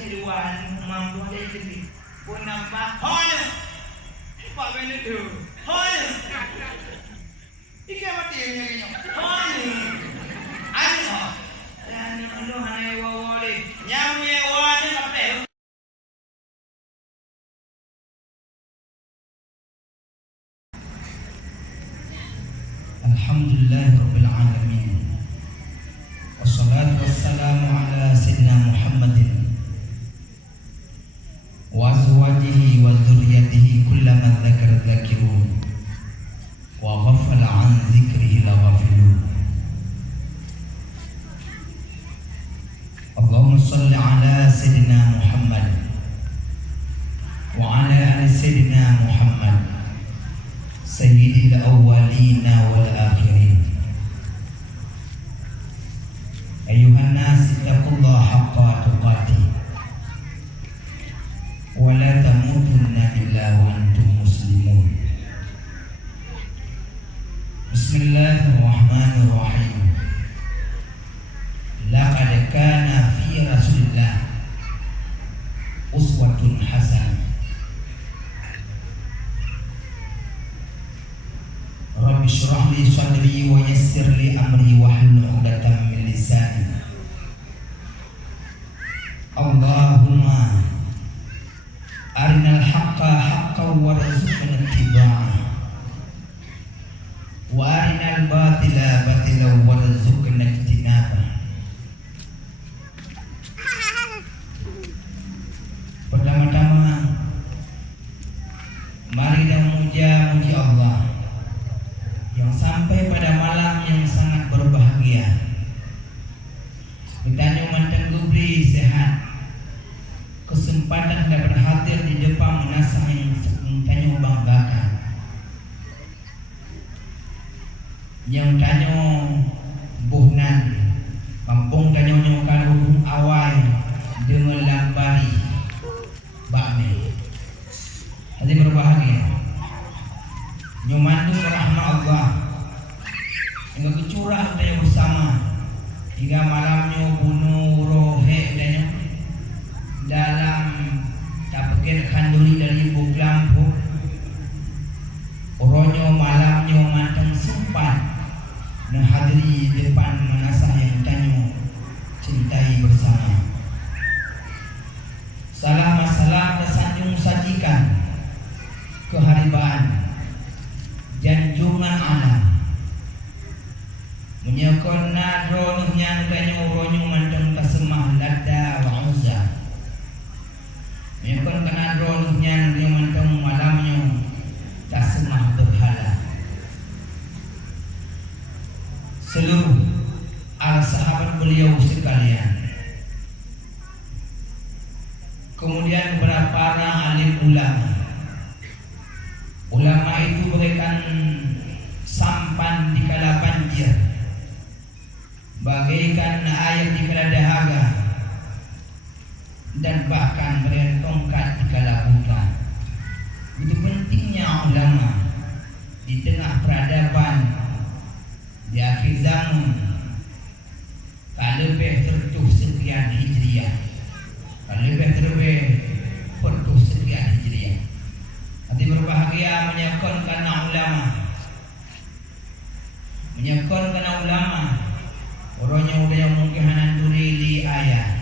sa luwan, mampu ada jadi. Pun nampak, hoy, apa benda tu? Hoy, ikan mati yang nyanyi. Hoy, ano? Ano hanay wawali? Nyamu yang wawali apa? Alhamdulillahirabbil alamin. Wassalatu wassalamu ala sayyidina Muhammadin wa azwajihi wa dzurriyyatihi kullaman dzakara dzakirun wa ghafala an dzikrihi laghafilun. Allahumma shalli ala sayyidina Muhammad wa ala ali sayyidina Muhammad sayyidil awwalina wal akhirin. Ayuhan nas ittaqullaha haqqa tuqatih wa la tamutunna illa wa antum muslimun. Bismillahirrahmanirrahim. Laqad kana fi Rasulillah uswatun hasanah. Rabbi shrah li sadri wa yassir li amri wahlul 'uqdatam min lisani. Allahumma arinal haqqa haqqan warzuqna ittiba'ah wa arinal batila batilan warzuqna ijtinabah. Pertama-tama mari kita memuji Allah yang sampai pada malam yang sangat berbahagia. Kita mantan gubri sehat, kesempatan dapat hadir di depan menasah yang tanya banggakan, yang tanya buhnan kampung tanya kalau awal dengan lambari bakmi. Hati berbahagia nyumandu rahmat Allah hingga kecurah daya bersama hingga malamnya bunuh rohe daya dalam tak pikir kanduri dari buk lampu oronyo malamnya manteng sempat menghadiri depan menasah yang tanyo cintai bersama. Salam masalah tersanjung sajikan keharibaan janjungan alam menyokon nadro yang tanya uronyo mandang kasemah lada wa uzza menyokon kanadro yang mandang malamnya kasemah berhala. Seluruh al sahabat beliau sekalian, kemudian kepada para alim ulama. Ulama itu berikan sampan di kala banjir, bagaikan air di kala dahaga, dan bahkan berikan tongkat di kala buta. Itu pentingnya ulama di tengah peradaban di akhir zaman. Kalau lebih tertuh sekian hijriah, kalau lebih terlebih pertuh sekian hijriah. Hati berbahagia menyokong karena ulama, menyokong karena ulama. Orangnya udah yang mungkin duri li ayat.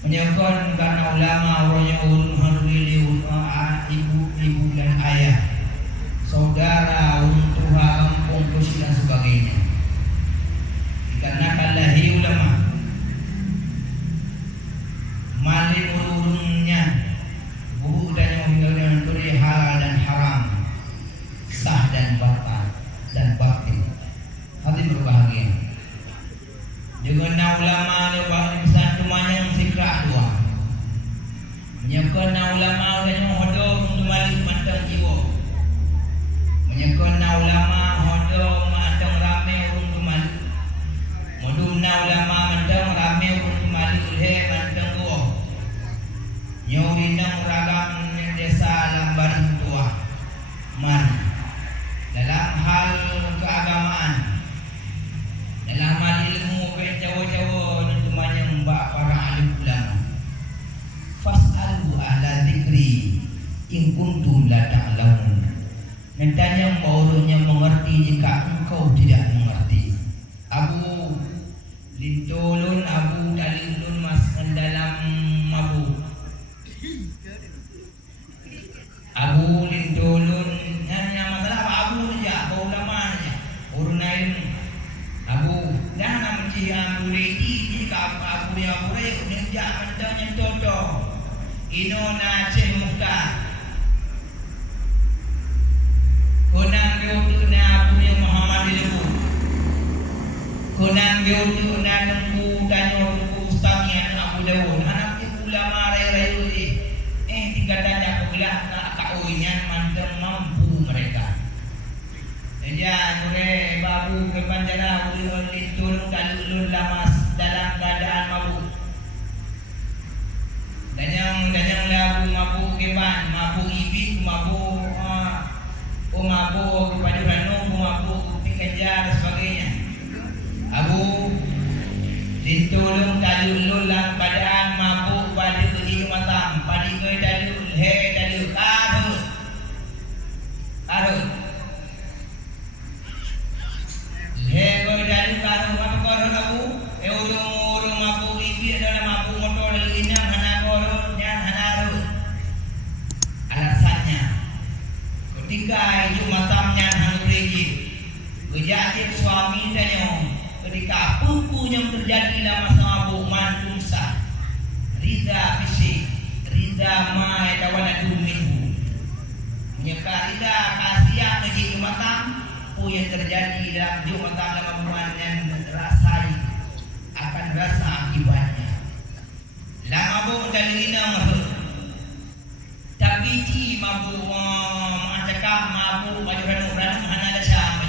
Menyokong karena ulama, orangnya udah li ibu dan ayah, saudara, untuk kampung kursi dan sebagainya. Dikarenakan lahir ulama, malin urunnya. Guru dan yang mengenai halal dan haram, sah dan batil. Hati berbahagia dengan ulama lepas satu yang sikra dua. Menyokong ulama dan hodong untuk balik mantang jiwa. Menyokong ulama hodong mantang rame untuk balik. Modum ulama mantang rame untuk balik ulhe mantang gua. Nyawinang ragam desa lambari tua. Mari dalam hal keagamaan, dalam hal ilmu ke Jawa-Jawa dan temannya mbak para alim ulama. in kuntum la ta'lamun. Hendaknya orangnya mengerti jika engkau tidak mengerti. Abu lintulun Abu dalilun mas dalam mabuk. Abu lintulun hanya masalah Abu saja, Abu ulama saja. Urun lain Abu dah nak mencari Abu lady jika Abu yang boleh menjak mentanya toto. Ino na Syekh Muhtar. Konang biutu na punya Muhammad Lebu. Konang biutu na nunggu tanyo nunggu ustaznya Abu Dawud. Anak dia ulama raya-raya ni. Tinggal tanya pegelah nak kauinnya mantap mampu mereka. Ya, mure babu ke panjara ulun litulung dalulun lamas dalam keadaan mabuk. Danyang labu mabuk keban, mabuk ibik, mabuk mabuk kepada ranum, mabuk pingkerja dan sebagainya. Abu ditolong dalul dalam keadaan mabuk pada keji matam, pada ke dalul dalul arut. Dalul apa korun Abu? Urung mabuk ibik dalam mabuk motor dalam inang hana korun dan hana arut. Alasannya ketika itu matamnya hang berijin berjati suami tanya ketika apa yang terjadi dalam masa mabuk mantum sah rida fisik rida ma tawana minhu menyeka rida kasihan di matam apa yang terjadi dalam matam dalam hubungan yang rasai akan rasa akibatnya la mabuk dari ina tapi ti mabuk mabuk baju ranum hana ada syam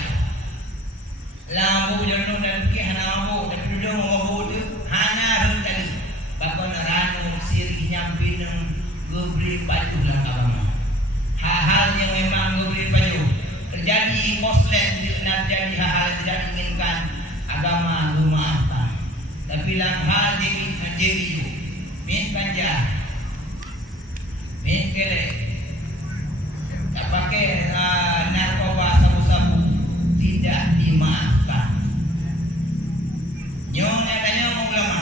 lambu jangan dan pergi hana mabuk dan duduk mabuk tu hana rentali bakon ranum siri nyampi nang gebri baju lah agama hal-hal yang memang gebri baju terjadi poslet nak jadi hal-hal tidak diinginkan agama memaafkan tapi lang hal jadi min kanja min kele tak pakai narkoba sabu-sabu tidak dimaafkan. Nyong adanya ulama,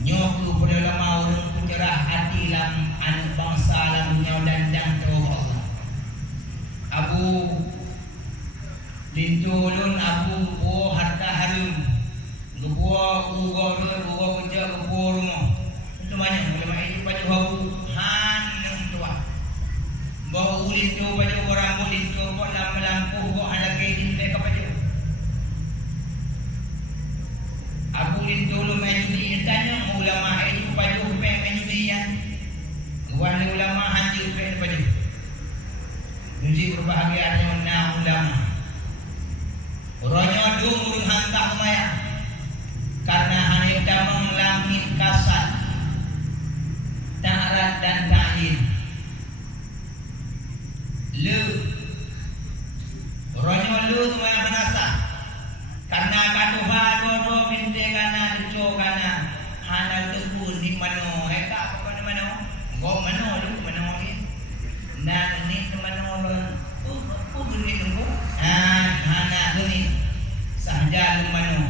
nyong kepada ulama orang pencerah hati dalam anak bangsa dalam dunia dan Allah. Abu lintulun Abu harta harun, gebuah ugorun kerja gebuah rumah. Itu banyak ulama ini pada Abu bawa ulit tu baju orang ulit tu buat lampu buat anak kain mereka baju Abu ulit tu lu main judi tanya ulama itu baju main judi yang wahai ulama hancur main baju jadi berbahagianya menang ulama orangnya urung hantar maya karena hanya damang langit kasat ta'rat dan ta'yin le ronyo lu tu yang menasa karena kaduha dodo binte kana deco kana hana tebu ni mano heka apa mano go mano lu mano ni na ni mano lu ni tunggu hana ni sahaja lu mano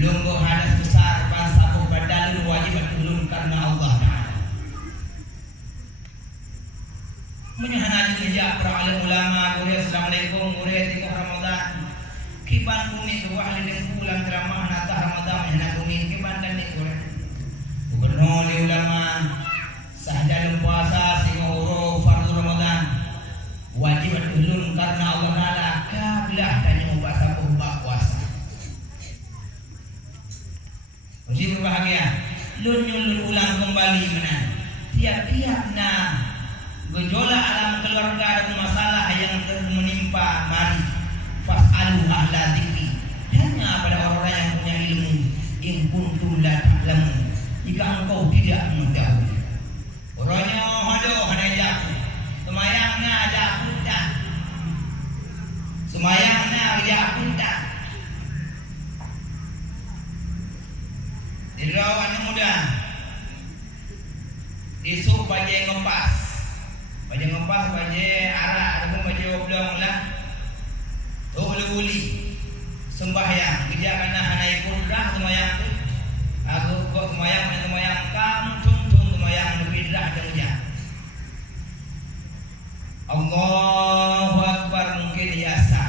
lumbo hadas besar bangsa ko badalun wajib turun karena Allah Taala menyahana dijak para alim ulama gure assalamualaikum gure tengok Ramadan kiban kuning buah lideng pulang ceramah nata Ramadan menyahana kuning kiban dan ni gure gubernur di ulama sahaja puasa sehingga uro fardu Ramadan wajib ulun karena Allah Taala kabilah tanya puasa puasa mesti berbahagia lun ulang kembali mana tiap-tiap gejolak alam keluarga dan masalah yang menimpa mari fas'alu ahla dzikri tanya pada orang yang punya ilmu in kuntum la ta'lamun jika engkau tidak mengetahui orangnya hodo hana jaku semayangnya jaku dah semayangnya jaku dah dirawan muda disuk bajai ngepas Baca ngepas, baca arak, ataupun baca oblong lah. Tu uli sembahyang. Kerja kena hanai kudrah semayang tu. Aku kok semayang kamu tung semayang lebih dah ada hujan. Allahu Akbar mungkin biasa.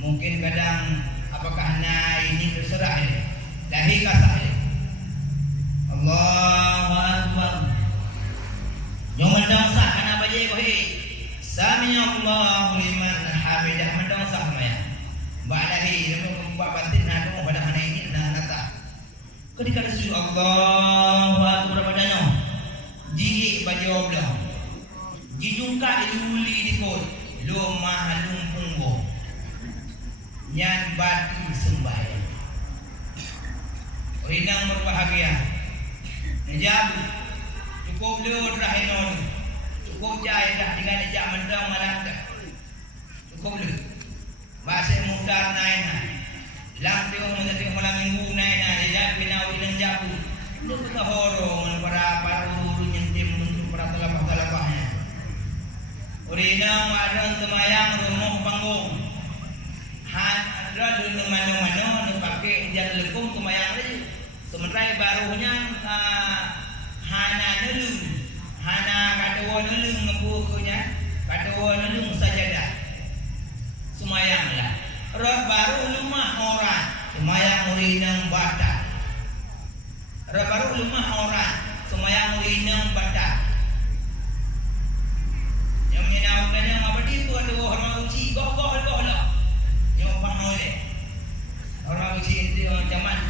Mungkin kadang apakah naik ini terserah dia. Dahi kasah dia. Allahu Akbar. Yang mendongsak kena baca kau Sami Allahu liman hamidah mendongsak maya. Mbak dahi mbak batin nadu pada hari ini dah nata. Ketika disujud Allahu Akbar padanya. Jigi baca oblong. Jijungka iluli dikot. Lumah lumpunggo. Nyan batu sembahyang. Inang berbahagia. Najabu. Cukup lewat rahinon. Cukup jaya dah dengan nejak mendang malam dah. Cukup lewat. Bahasa mudah naik. Lang tengok mengatik malam minggu naik. Nejak pinawi dan jabu. Itu kita horong. Para paru nyentim untuk para telapah-telapahnya. Urinang ada semayang rumah panggung. Ada dulu mana-mana nak pakai jalan lekung semayang lagi. Sementara barunya hana nelung, hana katawa nelung ngebukunya, katawa nelung sajadah. Semayanglah. Rot baru rumah orang, semayang urinang batak. Rot baru rumah orang, semayang urinang batak. Yang menyenangkannya apa itu ada orang uji, goh lah. Yang faham ni, orang uji itu macam mana?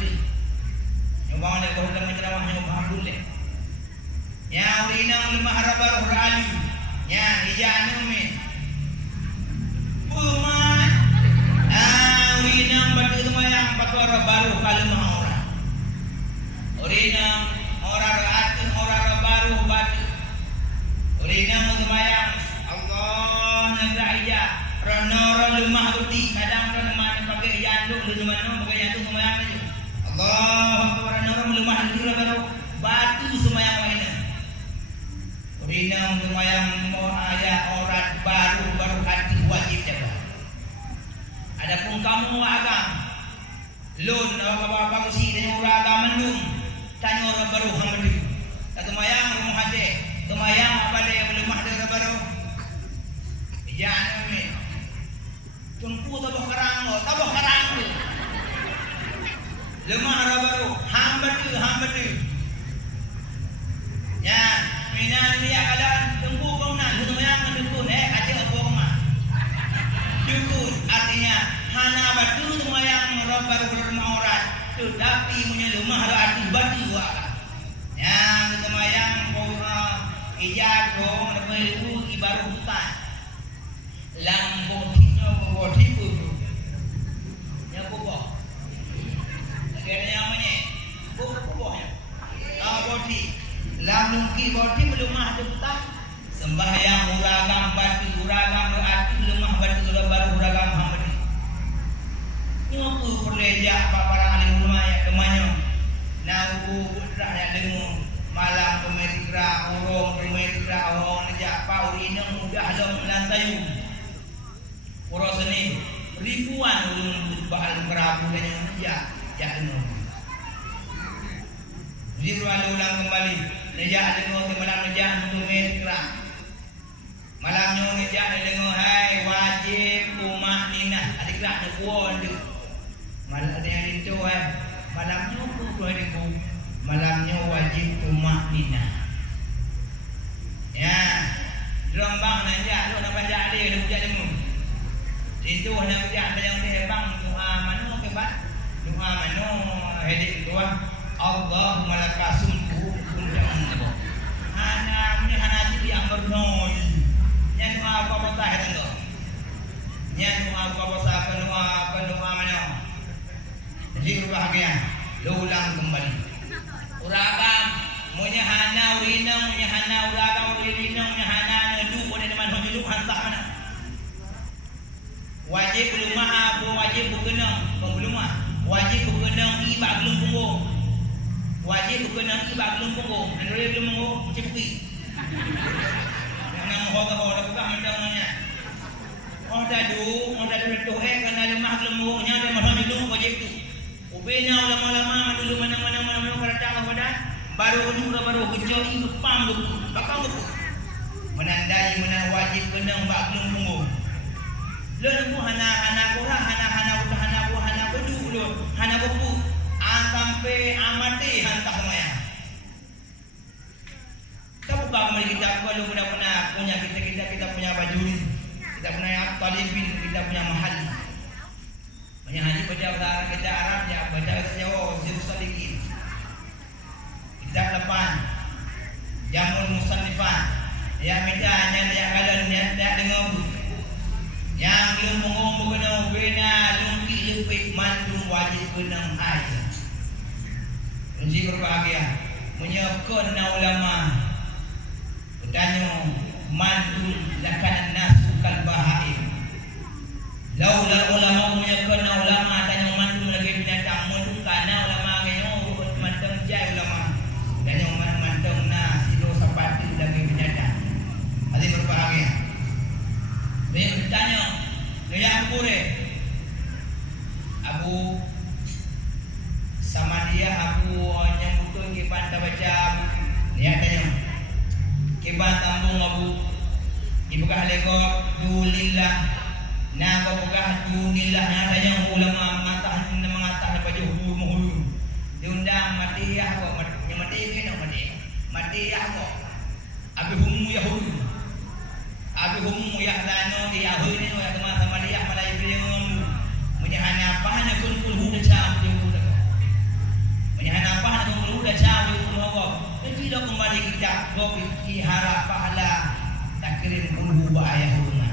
Yang faham ni kalau dalam ceramah yang faham boleh. Yang urinang lemah rabar ralu, yang hijau numin. Umat, urinang batu semayang batu baru kalau lemah orang. Urinang orang ratus orang baru batu. Urinang semayang Allah negara hijau. Rana lemah roti kadang mana pakai janduk di mana pakai janduk semayang aja. Allah rana lemah itu baru batu semayang lainnya. Urinang semayang ayat orang baru hati wajib jaga. Adapun kamu agam lun orang apa sih dengan orang agam mendung tanya orang baru hamba tu. Semayang rumah hati semayang apa dia lemah dia baru. Jangan ni. Tunggu tabah karang tu. Lemah baru hamba tu. Ya, minan dia keadaan tunggu kau nak semayang mendukun kacau apa rumah. Dukun artinya hana batu semayang baru rumah orang. Tu tapi punya lemah arti batu yang semayang kau ijak kau lepas itu ibaru hutan. Lampu tipu tu. Yang kubah. Negara yang mana? Kubahnya. Boti. Lampu boti belum ada hutan. Sembahyang uragam batu, uragam berarti lemah batu baru uragam hamba. Nyoku perleja para alim ulama yang temannya. Naku putra yang dengar malam pemerikra urung pemerikra orang nejak pau inang mudah ada melantai. Orang seni ribuan ulun bahal kerabu dan yang nejak dengar. Jadi ulang kembali nejak dengar ke malam nejak pemerikra. Malamnya nejak dengar hai wajib umat ninah adik-adik nak kuat dia. Malam yang itu malamnya tu hari malamnya wajib umat ninah. Ya, rombang najak lu nak baca dia buka jemu. Itu nak baca yang dia bang doa mana kebat? Doa mana hedik doa Allahumma lakasumtu kuntum. Hana tu yang bernoi. Yang doa apa tak hendak. Yang doa apa doa mana? Jadi berbahagia. Ulang kembali. Uragam munya hana urinang munya hana uragam urinang munya hana nedu pada teman hidup hantar mana. Wajib rumah apa wajib berkenang pengelumah. Wajib berkenang ibak belum punggung. Wajib berkenang ibak belum punggung. Dan dia belum punggung cepi. Yang nama dah pegang mendangnya. Oh dah tu kan ada makhluk muhnya ada mahal dulu wajib tu. Ubenya ulama-ulama dulu mana kerajaan pada baru kerja itu pam tu. Bakal tu. Menandai mana wajib benang makhluk muh. Lalu hana dulu hana buku sampai amati hantar maya. Kita buka kembali kita kalau benar-benar punya kita punya baju ni. Kita punya talibin, kita punya mahal. Banyak haji baca bahasa kita Arabnya, baca bahasa Jawa, Zirusalikin. Kita lepan Jamul Musannifan. Ya medanya dia kalau dia dengar yang belum mengomong bena lungki lepik mandung wajib benang aja. Jadi berbahagia menyokong ulama bertanya mandul lakan nasu kal bahaim. Laula ulama menyokong ulama tanya mandul lagi binatang mandul kana ulama kayo mantang jai ulama dan yang mantang na silo sapati lagi binatang. Hadi berbahagia. Saya bertanya, dia Abu sama dia Abu yang betul ke banta baca dia tanya ke tambung Abu ibu kah lego dulillah na ko pagah dulillah na tanya ulama mengatakan baju hulu diundang mati ya ko mati ya ko abi humu yahudi abi humu ya dano dia yahudi ni ya teman sama dia malai beliau menyahana apa hanya kun huda cam dia huda menyahana apa hanya kun huda cam dia huda jadi dah kembali kita gopi harap pahala takrim kun huba ayahuna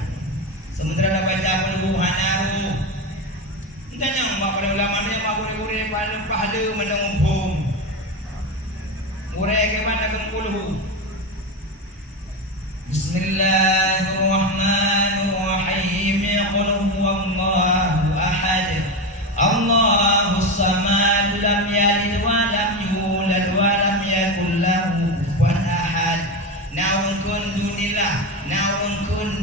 sementara dah baca kun hanaru tanya mak pada ulama dia mak gure pahala mandang umpung gure ke mana kun Bismillahirrahmanirrahim. Qul huwallahu ahad. Allahus samad. Lam yalid wa lam yulad wa lam yakul lahu kufuwan ahad. Naun kun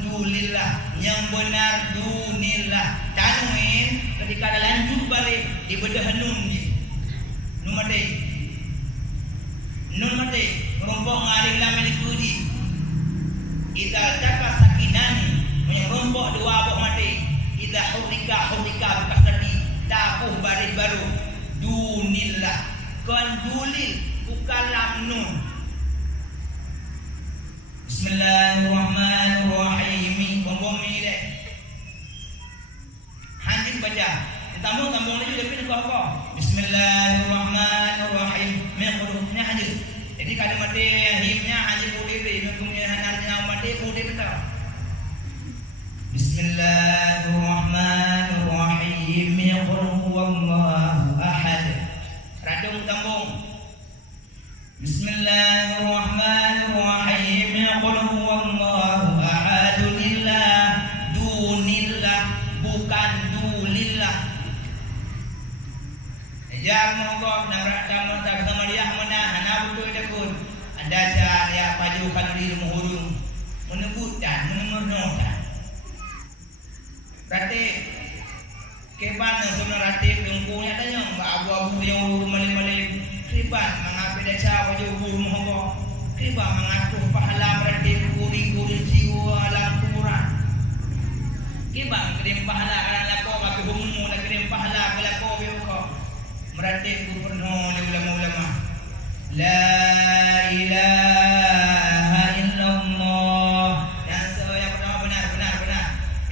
dunillah yang benar dunillah. Tanuin ketika ada lanjut balik di bedah nun ni. Nun mati. Rombong ngalih lam dikuji. Idza taka sakinani menyerombok dua buah mati. Idza hurika bekas tadi tapuh baris baru dunillah kan dulil bukan lam nun. Bismillahirrahmanirrahim. Bombong ni deh hanjin baca tambung ni juga pilih apa Bismillahirrahmanirrahim menghurufnya hanjin. Jadi kalau mati himnya hanjin boleh kemudian hanarnya mati boleh betul. Bismillahirrahmanirrahim. Qul huwallahu ahad. Radung tambung. Bismillahirrahmanirrahim. Qul huwallahu ahad. Dunillah bukan dulillah. Ya monggo nang sama dia menahan betul dekun. Anda saya paju kalori muhurung menebutan menemurnotan. Berarti keban semua rati bengkunya tanya abu-abu yang mali-mali riban mengapi daca baju guru mohon riban mengatur pahala berarti kuri-kuri jiwa alam kuburan. Kiban kirim pahala karena lako ngapi humu nak kirim pahala kelako biuko. Merati gubernur ulama-ulama. La ilaha illallah. Yang yang pertama benar.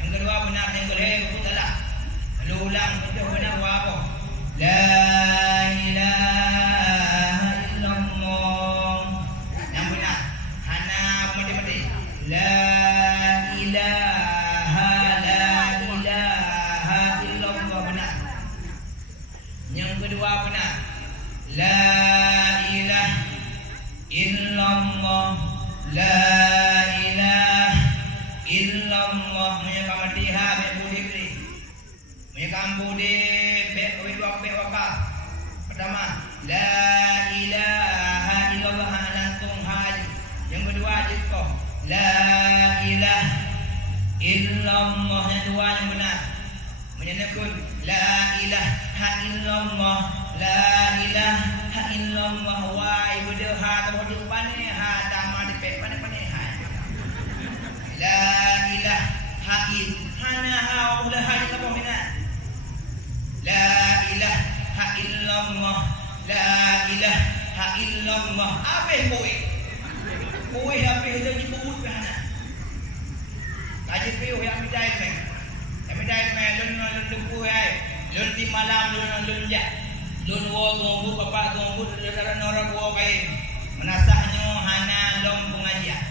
Yang kedua benar, yang kedua betul. Lalu ulang betul benar apa? La ilaha illallah. Yang benar. Hana mati. La ilaha illallah benar. Yang kedua benar. La ilaha illallah. La ilaha illallah. Punya kamati ha be budi beri. Punya kambudi be wakaf. Pertama, la ilaha illallah lantung haji. Yang kedua ajib ko. La illallah yang dua yang benar. Menyatakan la ilaha illallah, la ilaha illallah. Wai berdeha atau depan ni ha dama depek pandai-pandai ha. La ilaha illallah ha boleh ha kita pemina. La ilaha illallah, la ilaha illallah. Apa kowe? Kowe apa dia nyebut bahana? Kaji piu yang midai me. Yang midai me lun kuwe ai. Lun di malam lun ja. Lun wo tunggu bapak tunggu dalam orang wo kai. Menasahnya hana lom pengajian.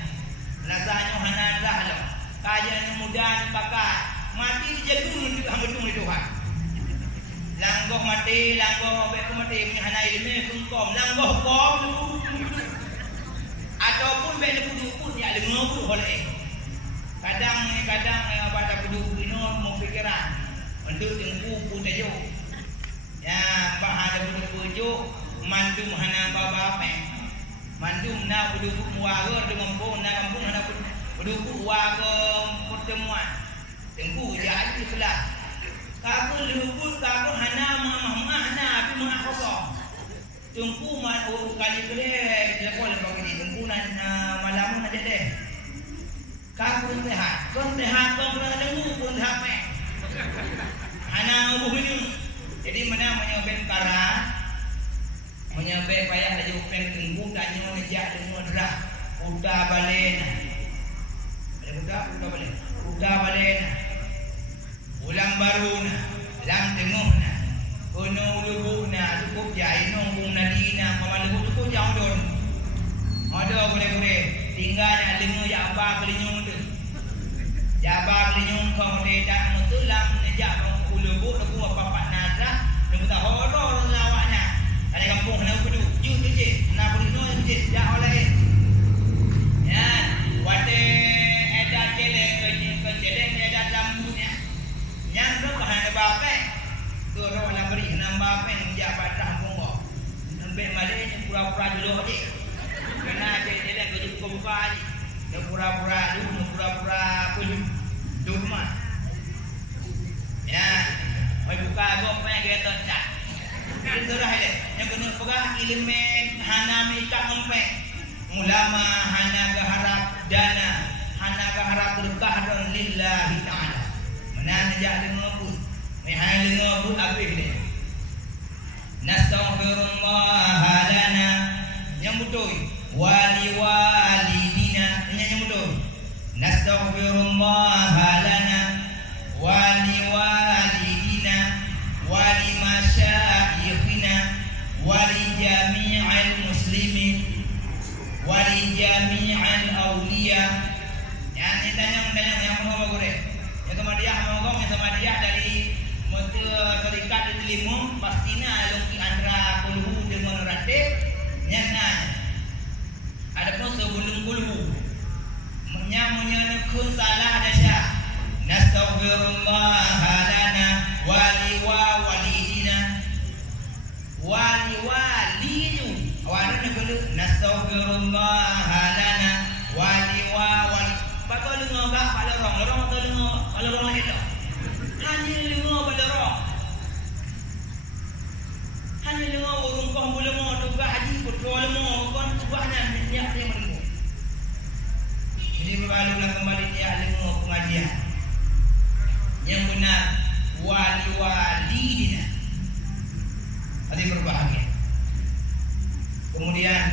Menasahnya hana dah lom. Kajian muda pakai. Mati jagung mendu Tuhan. Langgoh mati, langgoh beku mati punya hana ilmu kumkom. Langgoh kom ataupun bek lepu pun ya dengar pun boleh. Kadang pada penduduk ini mau fikiran untuk tengku pun tajuk. Ya, bahada penduduk mandum hana bapa pe. Mandum na penduduk warga dengan pun na kampung hana penduduk warga pertemuan. Tengku jadi kelas. Kamu luput kamu hana mama hana api mah kosong. Tengku man kali kali lepas bagi tengku nan malam aja deh. Kamu sehat, kamu pernah dengar pun sampai. Hana ngubuh ini. Jadi mana menyebut kara, menyebut payah lagi upeng tengku tanya ngejak dengan dah udah balen. Ada udah balen. Udah balen. Ulang baru na, lang tengok na, kuno lubu na, cukup jai nongkung nadina, kamalu cukup jauh don. Ada boleh tinggal nak dengar jabah kelinyung tu, jabah kelinyung kau tidak mutulang nejak lubu lubu apa pak nada, lubu tak horor lawaknya. Ada kampung kena kudu, jus tu je, nak beri no je, dah oleh. Ya, wate edat celeng edat lambunya. Yang tu bahan bapak tu orang nak beri nama bapak yang dia badah punggo sampai malam ni pura-pura dulu aje kena aje dia kerja buka aje dia pura-pura dulu pura-pura pun rumah ya mai buka gop mai kita cak itu dah dia yang kena pegah ilmu hana mika empe ulama hana berharap dana hana berharap berkah dan lillahi taala. Mana najak dengar pun. Mehai dengar pun habis dia. Nastaghfirullah lana. Yang betul. Wali walidina. Yang betul. Nastaghfirullah lana. Wali walidina. Wali masyayikhina. Wali jami'al muslimin. Wali jami'al awliya. Yang ni tanya yang mau boleh. Yang sama dia mengong yang sama dia dari motor serikat di limo pastinya lungki andra puluh dengan rate nyana ada pun sebelum puluh menyakun salah dasar nastaghfirullah lana wali walidina wali waliyu awalan negelu nastaghfirullah lana wali bakal dengar gak pada orang bakal dengar kalau orang itu hanya dengar pada orang hanya dengar urung kau boleh mau juga haji betul mau kon subahnya minyak dia mendengar jadi berbalulah kembali dia dengar pengajian yang benar wali dina hati berbahagia kemudian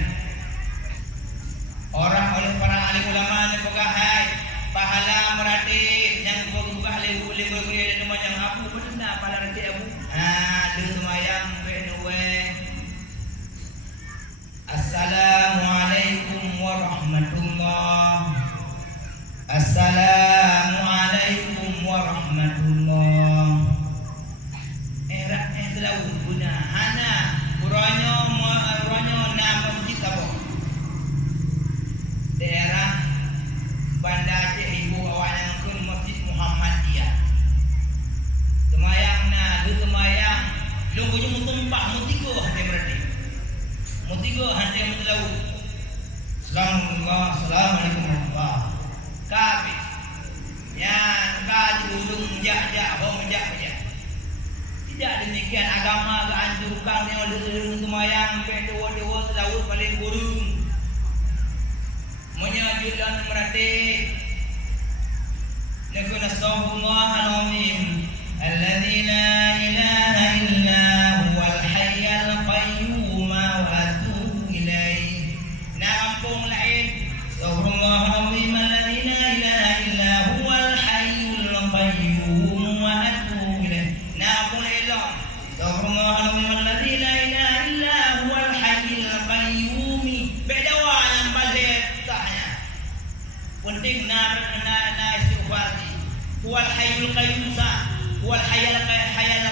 orang oleh para alim ulama ni pegahai pahala merati yang buka lewu dan nama yang abu benar pada rati abu ada semayang benue. Assalamualaikum warahmatullahi Assalamualaikum warahmatullahi telah guna hana uranyo na masjid apa daerah Banda Aceh ibu awalnya ke Masjid Muhammadiyah. Semayang na, lu semayang, lu punya mutumpah mutigo hati berarti. Mutigo hati mutilawu. Assalamualaikum warahmatullahi wabarakatuh. Kabe. Ya menjak-jak, menjak-jak. Tidak demikian agama keanjurkan yang leleng semayang berdewa-dewa terdawa paling burung menyajud dan meratik. Nakun astaghfirullahalazim alladzi la ilaha illa huwal hayyul qayyum wa atubu ilaih. Nampung lain astaghfirullahalazim alladzi la ilaha illa huwal hayyul qayyum wa atubu ilaih. Nampung lain astaghfirullahalazim alladzi la ilaha illa huwal hayyul qayyum. Bedawa yang balik tahnya. Penting na istighfar. Huwal hayyul qayyum sa, huwal hayyul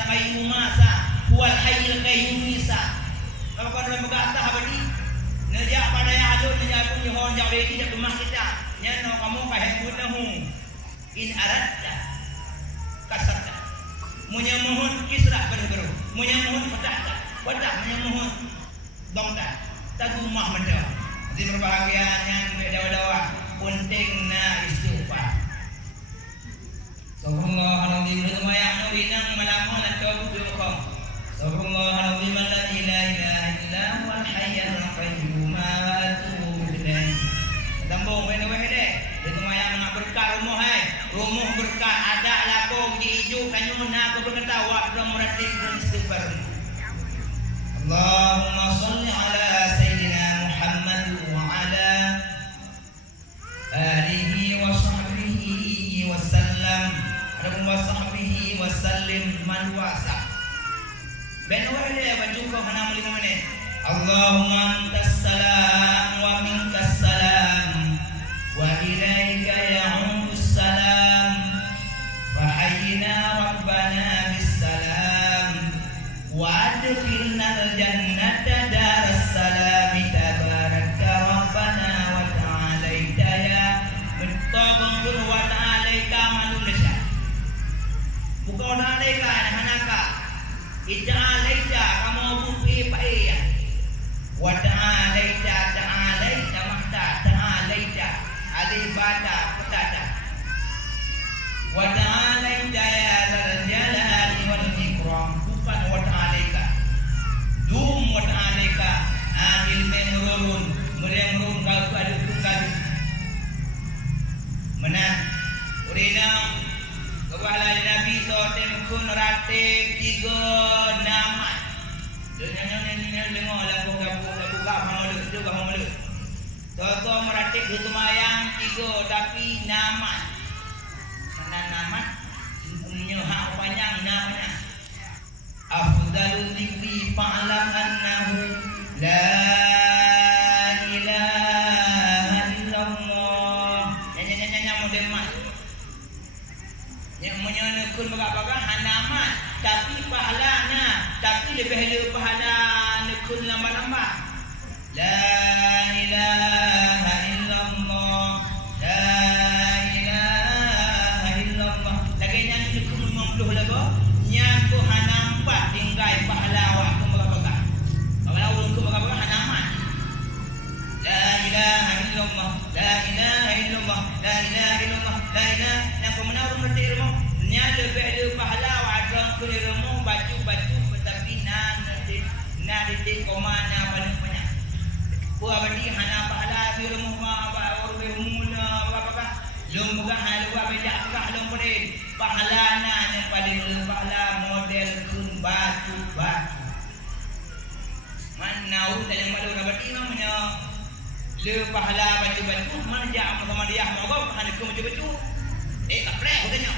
qayyum sa, huwal hayyul qayyum sa. Kalau kau dalam berkata abadi, nejak pada yang ada, nejak pun johor jauh lagi dah rumah kita. Nyano kamu kahit mudahu. In aradda kasarda. Munya mohon kisrah beru-beru. Munya mohon patah. Munya mohon domta. Tagu rumah mendawa. Di berbahagian yang berdawa-dawa. Penting na istighfar. Subhanallahal-azim semayang nurinang malamun atau budukum. Subhanallahal-azim alladzi la ilaha illa huwal hayyul qayyum wa atubu ilaih. Tambung benar deh. Dia semayang nak berkat rumah rumah berkat ada laku hijau kanyun nak berkata wa meratik dan istighfar. Allahumma shalli ala sayyidina Muhammad wa ala alihi wa sahbihi wa sallam wa sahbihi wa sallim man wasa. Benar dia baju kau hana muli mana? Allahumma antas salam wa minkas salam wa ilaika ya'udus salam fa hayyina rabbana bis salam wa adkhilna al jannata daras salam tabarakta rabbana wa ta'alaita ya muttaqin wa ta'alaika manusia. Bukan alaika hanaka ija'alaita kamu bupi pae wa ta'alaita ta'alaita mahta ta'alaita alibada petata wa ta'alaita ya dzal jalali wal ikram bukan wa ta'alaika dum wa ta'alaika adil menurun meremrun kau ada tukar menang urina kepada Nabi SAW kun ratib 3 nama. Dengan dengar lagu hamala. Toto meratib di semayang 3 tapi nama. Mana nama? Punya hak panjang namanya. Afdalul dzikri fa'lam annahu la ilaha illallah. Nyanyi model mat. Yang menyenangkan bagak-bagak hanamat tapi pahalanya tapi lebih le pahala nekun lama-lama. La ilaha illallah la ilaha illallah. Lagi yang nekun 50 lagu yang ku hanampat tinggal pahala awak ku bagak-bagak. Pahala ulun ku bagak-bagak hanamat. La ilaha illallah la ilaha illallah la ilaha illallah la ilaha yang pemenang mati rumah nya lebih ada pahala wadang ku rumah baju-baju tetapi na di komana banyak buah badi hana pahala di rumah ba orang mula apa lum buka hal buat beda buka lum pedin pahala na yang paling pahala model kun batu mana dalam malu rabati namanya le pahala baju-baju mana jam sama dia mau hana ku baju-baju tak boleh katanya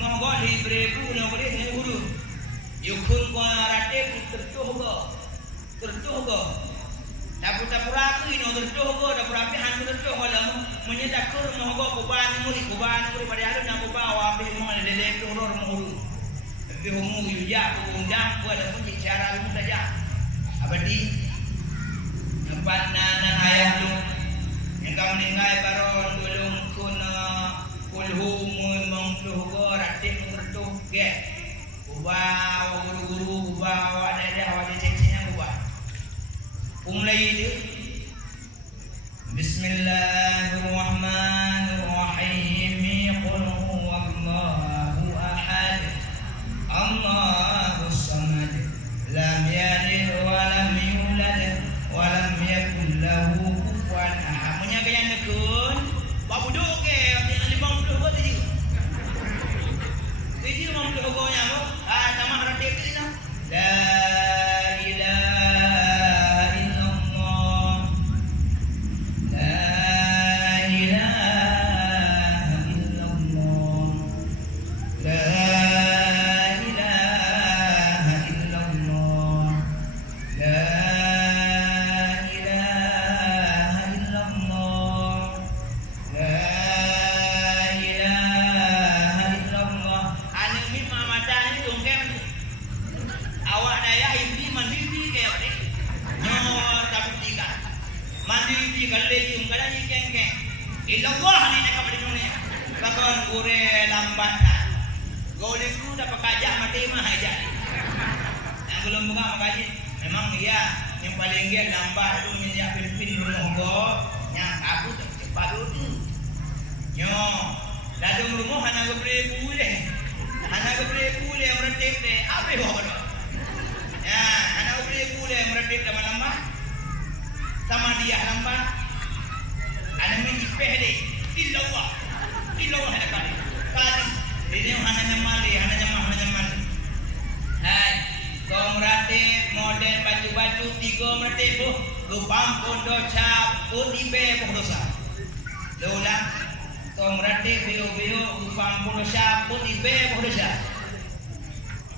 mau gua di beribu nak boleh hanya guru yukun ko ratib tertuh go dapur aku ini tertuh go dapur api han tertuh go dalam menyedakur mau gua kuban muri pada ada nak bawa api mau lele turun muru tapi homo yuja ku undang ku ada pun cara lu saja abadi tempat nana ayah lu yang kau meninggal baron belum kuna kulhu mun go ratib tertuh ge ubah guru-guru ubah ada cek-ceknya ubah mulai itu Bismillahirrahmanirrahim qul ji kalejum kalanya kengkeng. Illallah ni nak pada dunia. Kapan ure lambatan. Golek tu dapat kajak mati mah aja. Yang belum buka makaji. Memang iya yang paling dia lambat tu menyiap pin rumah go. Yang aku tak cepat tu. Nyo, dalam rumah anak gebrebu deh. Anak gebrebu deh meretik deh. Apa yang kau ya, anak gebrebu deh meretik lama-lama. Sama dia lambat. Anak menjipeh deh. Illallah ada kali. Kali ini hanya nyamali. Hai, kau meretik model baju-baju 3 meretik bu. Lupam pun dosa, pun ibe pun dosa. Ulang. Kau meretik bio-bio lupam pun dosa, pun ibe pun dosa.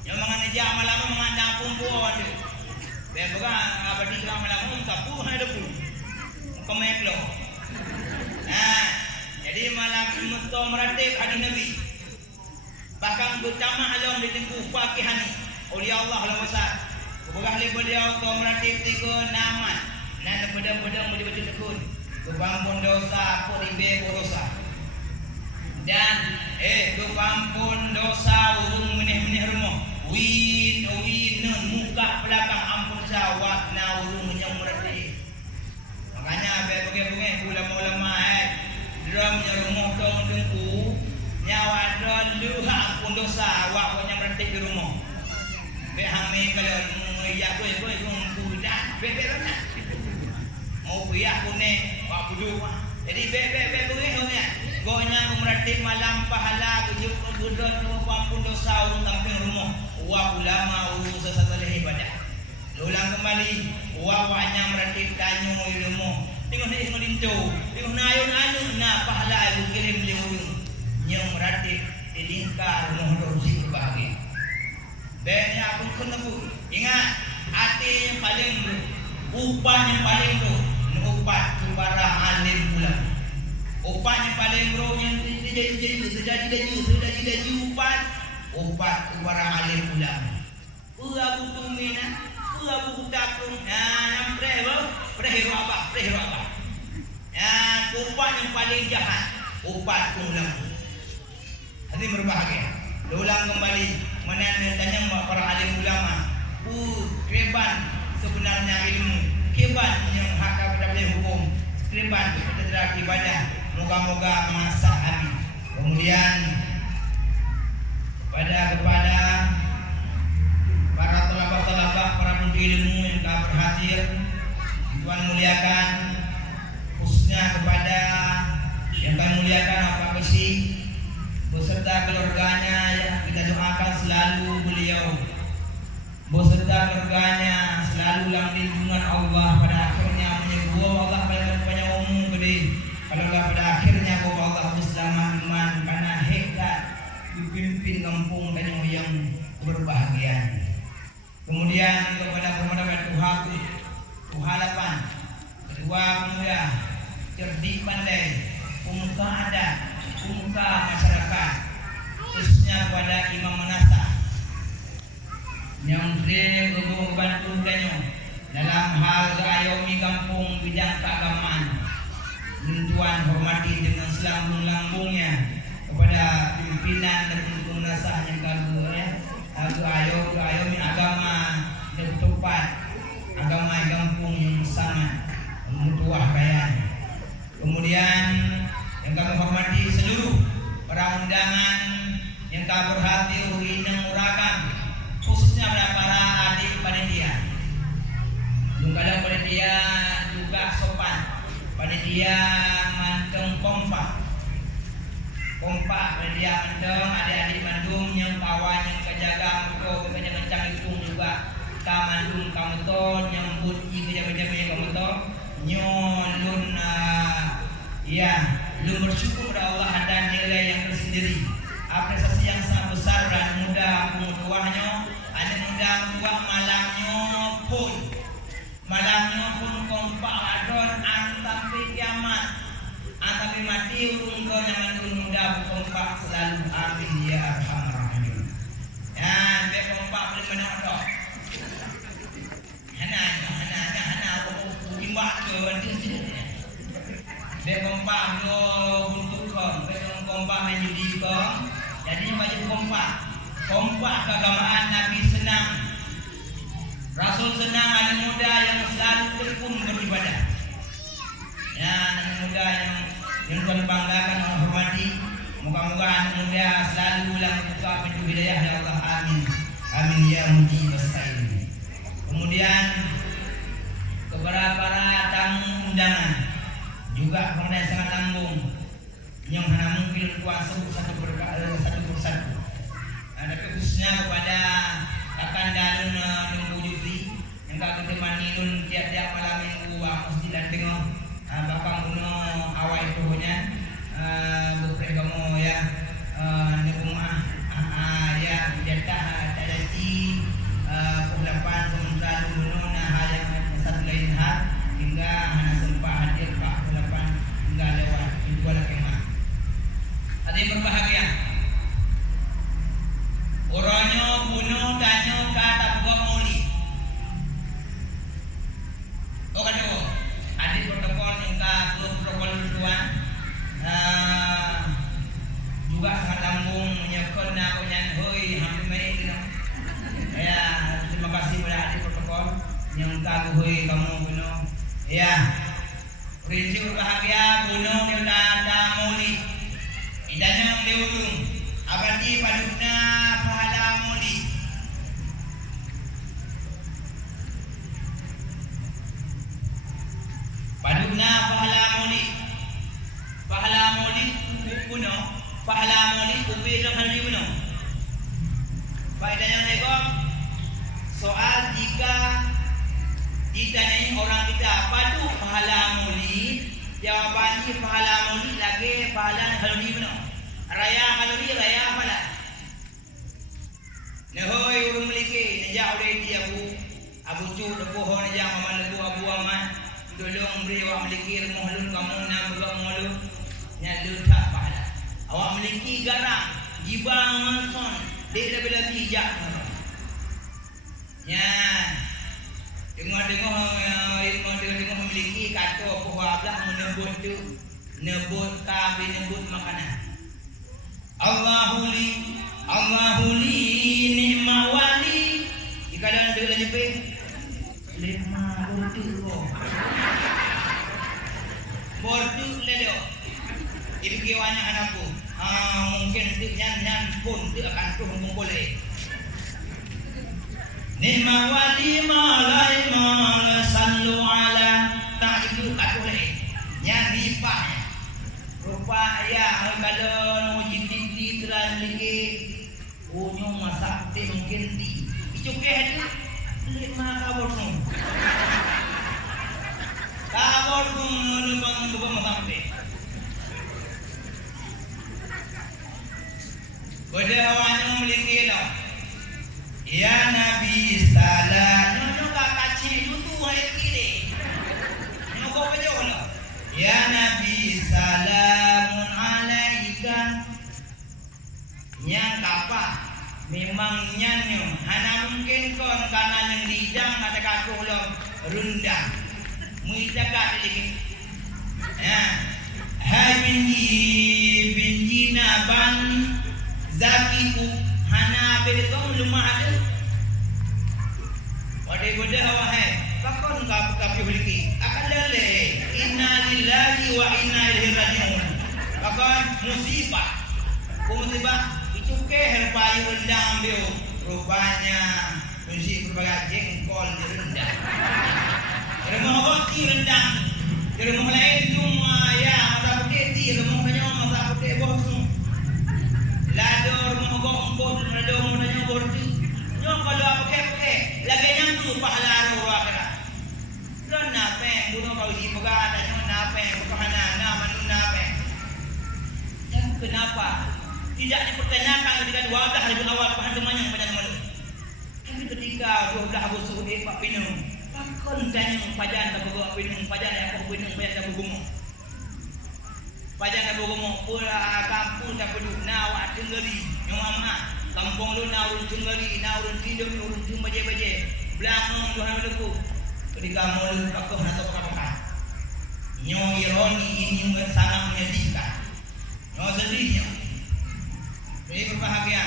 Yang mengenai jam malam mengandang pun buat. Beberapa abadi jam malam kapu ada pun. Kau meklo. Nah, jadi malam itu meretik hadis Nabi. Bahkan utama halam di tengku fakihani. Oleh Allah Allah besar. Keberkah beliau kau meretik 3 nama. Nan pedang-pedang mau dibaca tekun. Kepampun dosa, pun ibe pun dosa. Dan kepampun dosa urung menih-menih rumah. Win muka belakang ampun jawab na urung menyang meretik. Makanya bagi-bagi ulama-ulama drum rumah dong dengku nyawa don luha ampun dosa wak punya meretik di rumah. Be hame kalau ya gue kuda be mana. Mau biar kuning wak budu. Jadi be begini gonya meretik malam pahala tujuh budon ampun dosa urung tamping rumah. Wak ulama urung sesalah ibadah. Ulang kembali wawanya meretik tanyo ilmu. Tengok ni melinto. Tengok na ayun anu na pahala ibu kirim liung. Nyong meretik di lingkar rumah dosi berbahagia. Ben aku kena bu. Ingat hati yang paling upah yang paling tu. Upah para alim pula. Upah yang paling bro yang terjadi upah. Upah para alim pula. Abu tumina, abu takung. Yang prehero apa? Yang upah yang paling jahat. Upah ulang. Hati berbahagia. Ulang kembali. Menanya para alim ulama. Keban sebenarnya ilmu. Keban yang hak kepada hukum. Keban kepada ibadah. Moga-moga masa habis. Kemudian kepada para talabah-talabah, para penuntut ilmu yang telah berhadir, Tuhan muliakan, khususnya kepada yang kami muliakan Bapak Besi beserta keluarganya yang kita doakan selalu beliau beserta keluarganya selalu dalam lindungan Allah pada akhirnya menyebut Allah banyak umum gede. Kalau pada akhirnya Allah bersama iman karena hebat dipimpin kampung dan yang berbahagia. Kemudian kepada Tuhalapan kedua pemuda cerdik pandai, pemuka adat, pemuka masyarakat, khususnya kepada Imam Manasa yang sering membantu danyo dalam hal keayomi kampung bidang keagamaan. Tuan hormati dengan selambung-lambungnya kepada pimpinan dan pendukung Manasa yang ayomi agama dan tepat agama kampung yang sangat mutuah kayanya. Kemudian yang kami hormati seluruh para undangan yang kami berhati urinang urakan, khususnya para adik panitia. Kadang panitia juga sopan, panitia manteng kompak, panitia manteng adik-adik mandung yang kawan yang kejaga muka kencang ikung juga kamandung kamuton yang bunyi kejaga kamuton nyolun lu bersyukur kepada Allah dan nilai yang tersendiri, apresiasi yang sangat besar dan mudah mudah malamnya pun kompak adon antapi kiamat antapi mati urung ko nyaman mudah kompak selalu amin ya arhamar rahimin. Ya be kompak boleh menang dok. Hana pokok timbak ke Dia kompak do untuk kon, dia kompak main judi kon. Jadi macam kompak. Kompak keagamaan Nabi senang. Rasul senang anak muda yang selalu tekun beribadah. Ya, anak muda yang Tuhan banggakan, Allah hormati. Moga-moga anak muda selalu ulang buka pintu hidayah ya Allah. Amin. Amin ya mujib as-sailin. Kemudian kepada para tamu undangan juga kemudian sangat lambung yang hanya mungkin kuasa satu persatu. Ada khususnya kepada Kakan Dalun Lembu Jufri yang kami temani nun tiap-tiap malam minggu mesti dan tengok bakal guna awal tuhnya berperi kamu ya di rumah ya jatah tadati pelapan sementara dulu nah yang satu lain hal hingga hanya sempat hadir Pak pelapan hingga lewat itu adalah kemah. Hadirin berbahagia. Orangnya bunuh danyo kata buat muli. Oh kedua, adik protokol minta ke protokol tuan juga sangat lambung menyekon nak nyan hoi hampir minit tu. Ya, terima kasih kepada adik protokol yang tak hoi kamu bunuh. Ya, prinsip berbahagia bunuh dia dah muli. Idanya diurung. Abadi padukna pahala muli. Padukna pahala muli. Pahala muli puno. Pahala muli ubi dalam hal ini puno. Faedahnya negok. Soal jika ditanyai orang kita padu pahala muli, jawabannya pahala muli lagi pahala hal ini puno. Raya kalori raya pada. Nehoi urung meliki nejak udah dia abu cu depoh nejak amal lebu abu aman dolong beri awak meliki remoh lun kamu nak bergak molun nyalu tak pahala. Awak meliki garang jibang manson dek lebih lagi jak. Ya. Dengar memiliki kata pohon belah menebut tu nebut kami nebut makanan. Allahuli ni'ma wali. Jika ada lagi pe lima bordu lelo. Ibu kiwanya anakku. Mungkin tu nyan pun tu akan tu boleh. Ni'ma wali malai sallu ala tak itu kat boleh. Nyan lipah. Rupa ya kalau jinti teran lagi unyu masak teh mungkin di icuke itu lima kabur tu lubang masak teh pada awalnya memiliki lo ya Nabi salam nyono kakak cilu tu hari kini nyono kau pejo lo ya Nabi salamun alaika nyang kapah memang nyanyo hana mungkin kon kana yang lidang ada kakuh lo rundang muitakat lagi ya hai binti naban zakiku hana belkong lumah ada wadai boda wahai kakon kapi huliki akan lele inna lillahi wa inna ilaihi raji'un kakon musibah itu ke herpayu rendang bio rupanya musik berbagai jengkol di rendang remah roti rendang di rumah lain cuma ya masa putih di rumahnya masa putih bos lado rumah gongkol lado rumahnya bordi nyok kalau apa lagi yang tu pahala roh akhirat dan napeng bunuh kau di pegang dan napeng kehana nama napeng dan kenapa tidak dipertanyakan ketika 12 hari awal pahan temannya banyak malu. Tapi ketika 12 Agustus Pak Pinung, pakon tanya pajan tak bawa Pinung pajan apa Pinung pajan tak bergumo. Pajan tak bergumo pula kampung tak peduk nawat tenggeri yang mama kampung lu naurun tenggeri naurun tidur naurun tung baje-baje belangong Tuhan leku ketika malu pakon atau pakah Nyo ironi ini sangat menyedihkan. Nyo sedihnya. Jadi berbahagia.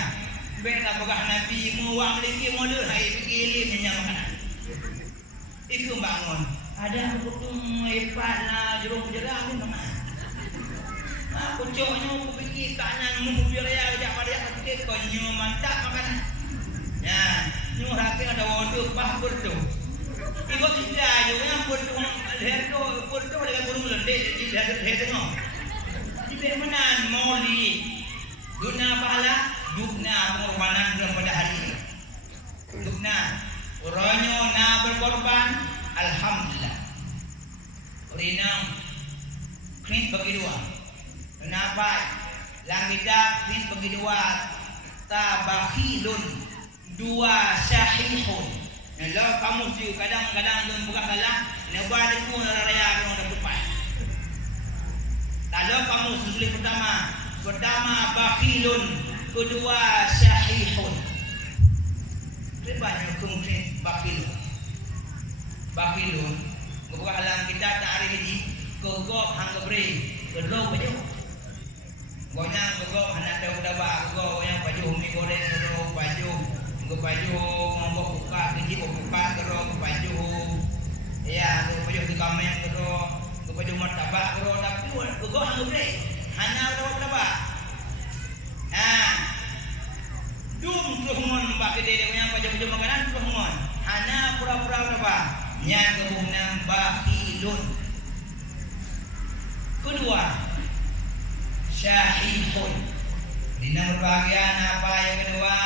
Benda begah Nabi muang lagi modul hai pikir menyang makanan. Itu bangun. Ada kutung ipatlah jeruk jerang ni mana? Aku coknya aku fikir kanan mubir ya ajak pada aku fikir konyo mantap makanan. Ya, nyu hati ada wadu bah bertu. Ibu tidak juga yang bertu bertu dengan burung lende jadi tengok. Jadi menan moli guna pahala dukna pengorbanan pada hari ini. Dukna uronyo na berkorban alhamdulillah. Rinang krit bagi dua. Kenapa? Langidak krit bagi dua. Tabakhilun dua syahihun. Kalau kamu tu kadang-kadang lun bukan salah, nebal itu raya orang dah depan. Kalau kamu sulit pertama bakhilun, kedua syahihun. Banyak konkret bakhilun. Bakhilun, bukan halang kita tak hari ini kegok hang beri, kedok baju. Goyang kegok anak dah udah kegok yang baju mi goreng kedok baju. Baju ngomong buka gaji buka kerong baju ya baju di kamen kerong baju martabak kerong tapi kau hang bre hanya martabak dum tuhmon mbak gede punya baju makanan tuhmon hanya pura-pura martabak yang kebunan bakhilun kedua syahihun di nomor bagian apa yang kedua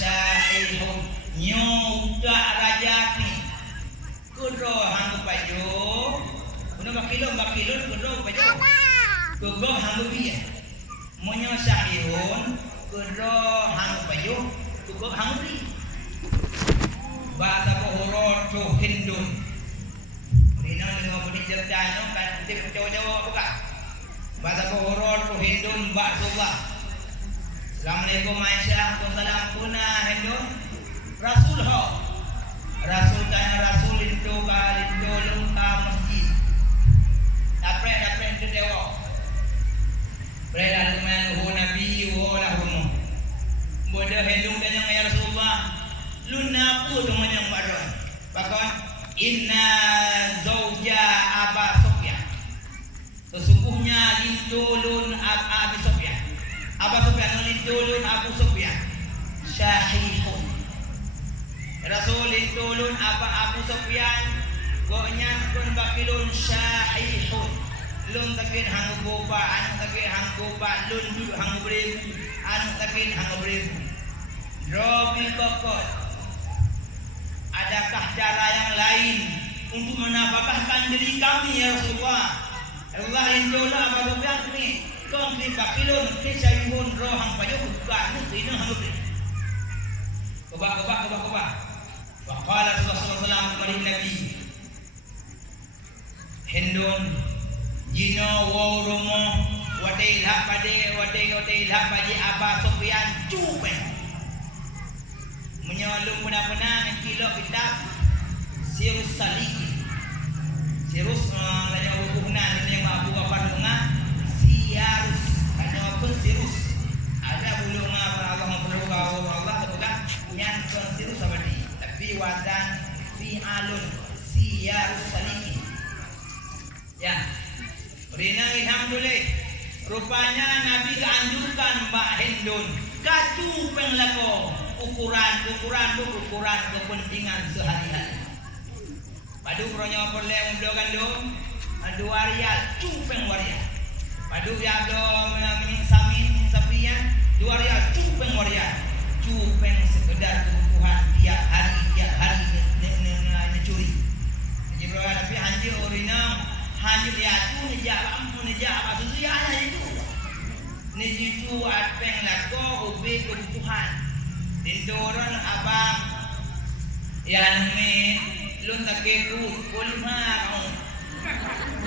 syahihun nyudak raja ni kudo hang baju kudo bakilun kudo baju kudo hang biya monyo syahihun kudo hang baju kudo hang bri bahasa pohoro tu hindun rina ni mau beri cerita kan kita jawab buka bahasa pohoro tu hindun ba'dullah. Assalamualaikum Aisyah, Waalaikumsalam kuna Hindun. Rasul tanya Rasul itu kalindo lungka masjid. Dapre itu dewa. Berada dengan Nabi wallahu. Bodoh Hindun tanya ya Rasulullah. Luna apa tu menyang badan. Bahkan inna zauja Aba Sufyan. Sesungguhnya lindulun Abi Sufyan. Abu Sufyan lindulun Abu Sufyan syahihun. Rasul lindulun Abu Sufyan gonya kun bakilun syahihun. Lun takin hang goba, anu takin hang goba, lun duduk hang beribu, anu takin hang beribu. Robi kokot. Adakah cara yang lain untuk menapakahkan diri kami ya Rasulullah? Allah lindulun Abu Sufyan ni. Kau ni bakilun, ni syahihun rohang baju buka ni ini hang beri. Koba. Faqala sallallahu alaihi wasallam kepada Nabi. Hindun jino wo romo wadai lhak pada Aba Sufyan cupen. Menyalum benar-benar kilo kitab Sirus Saliki. Sirus raja hubungan yang Abu Wafat dengan Sirus hanya pun Sirus ada bulu ngapa Allah kebuka yang pun Sirus abadi tapi wadan fi'alun Sirus Saliki ya Rina alhamdulillah rupanya Nabi keanjurkan Mbak Hindun katu penglako ukuran kepentingan sehari-hari padu pronya perleng blogan dong 2 rial cupeng waria padu ya do samin sapian 2 rial cupeng waria cupeng sekedar kebutuhan tiap hari curi jadi bro tapi anjir orina anjir ya tu nejak ampun nejak apa susu ya ada itu nejitu atpeng lako ubi kebutuhan dindoran abang yang ni lun takeku polima kau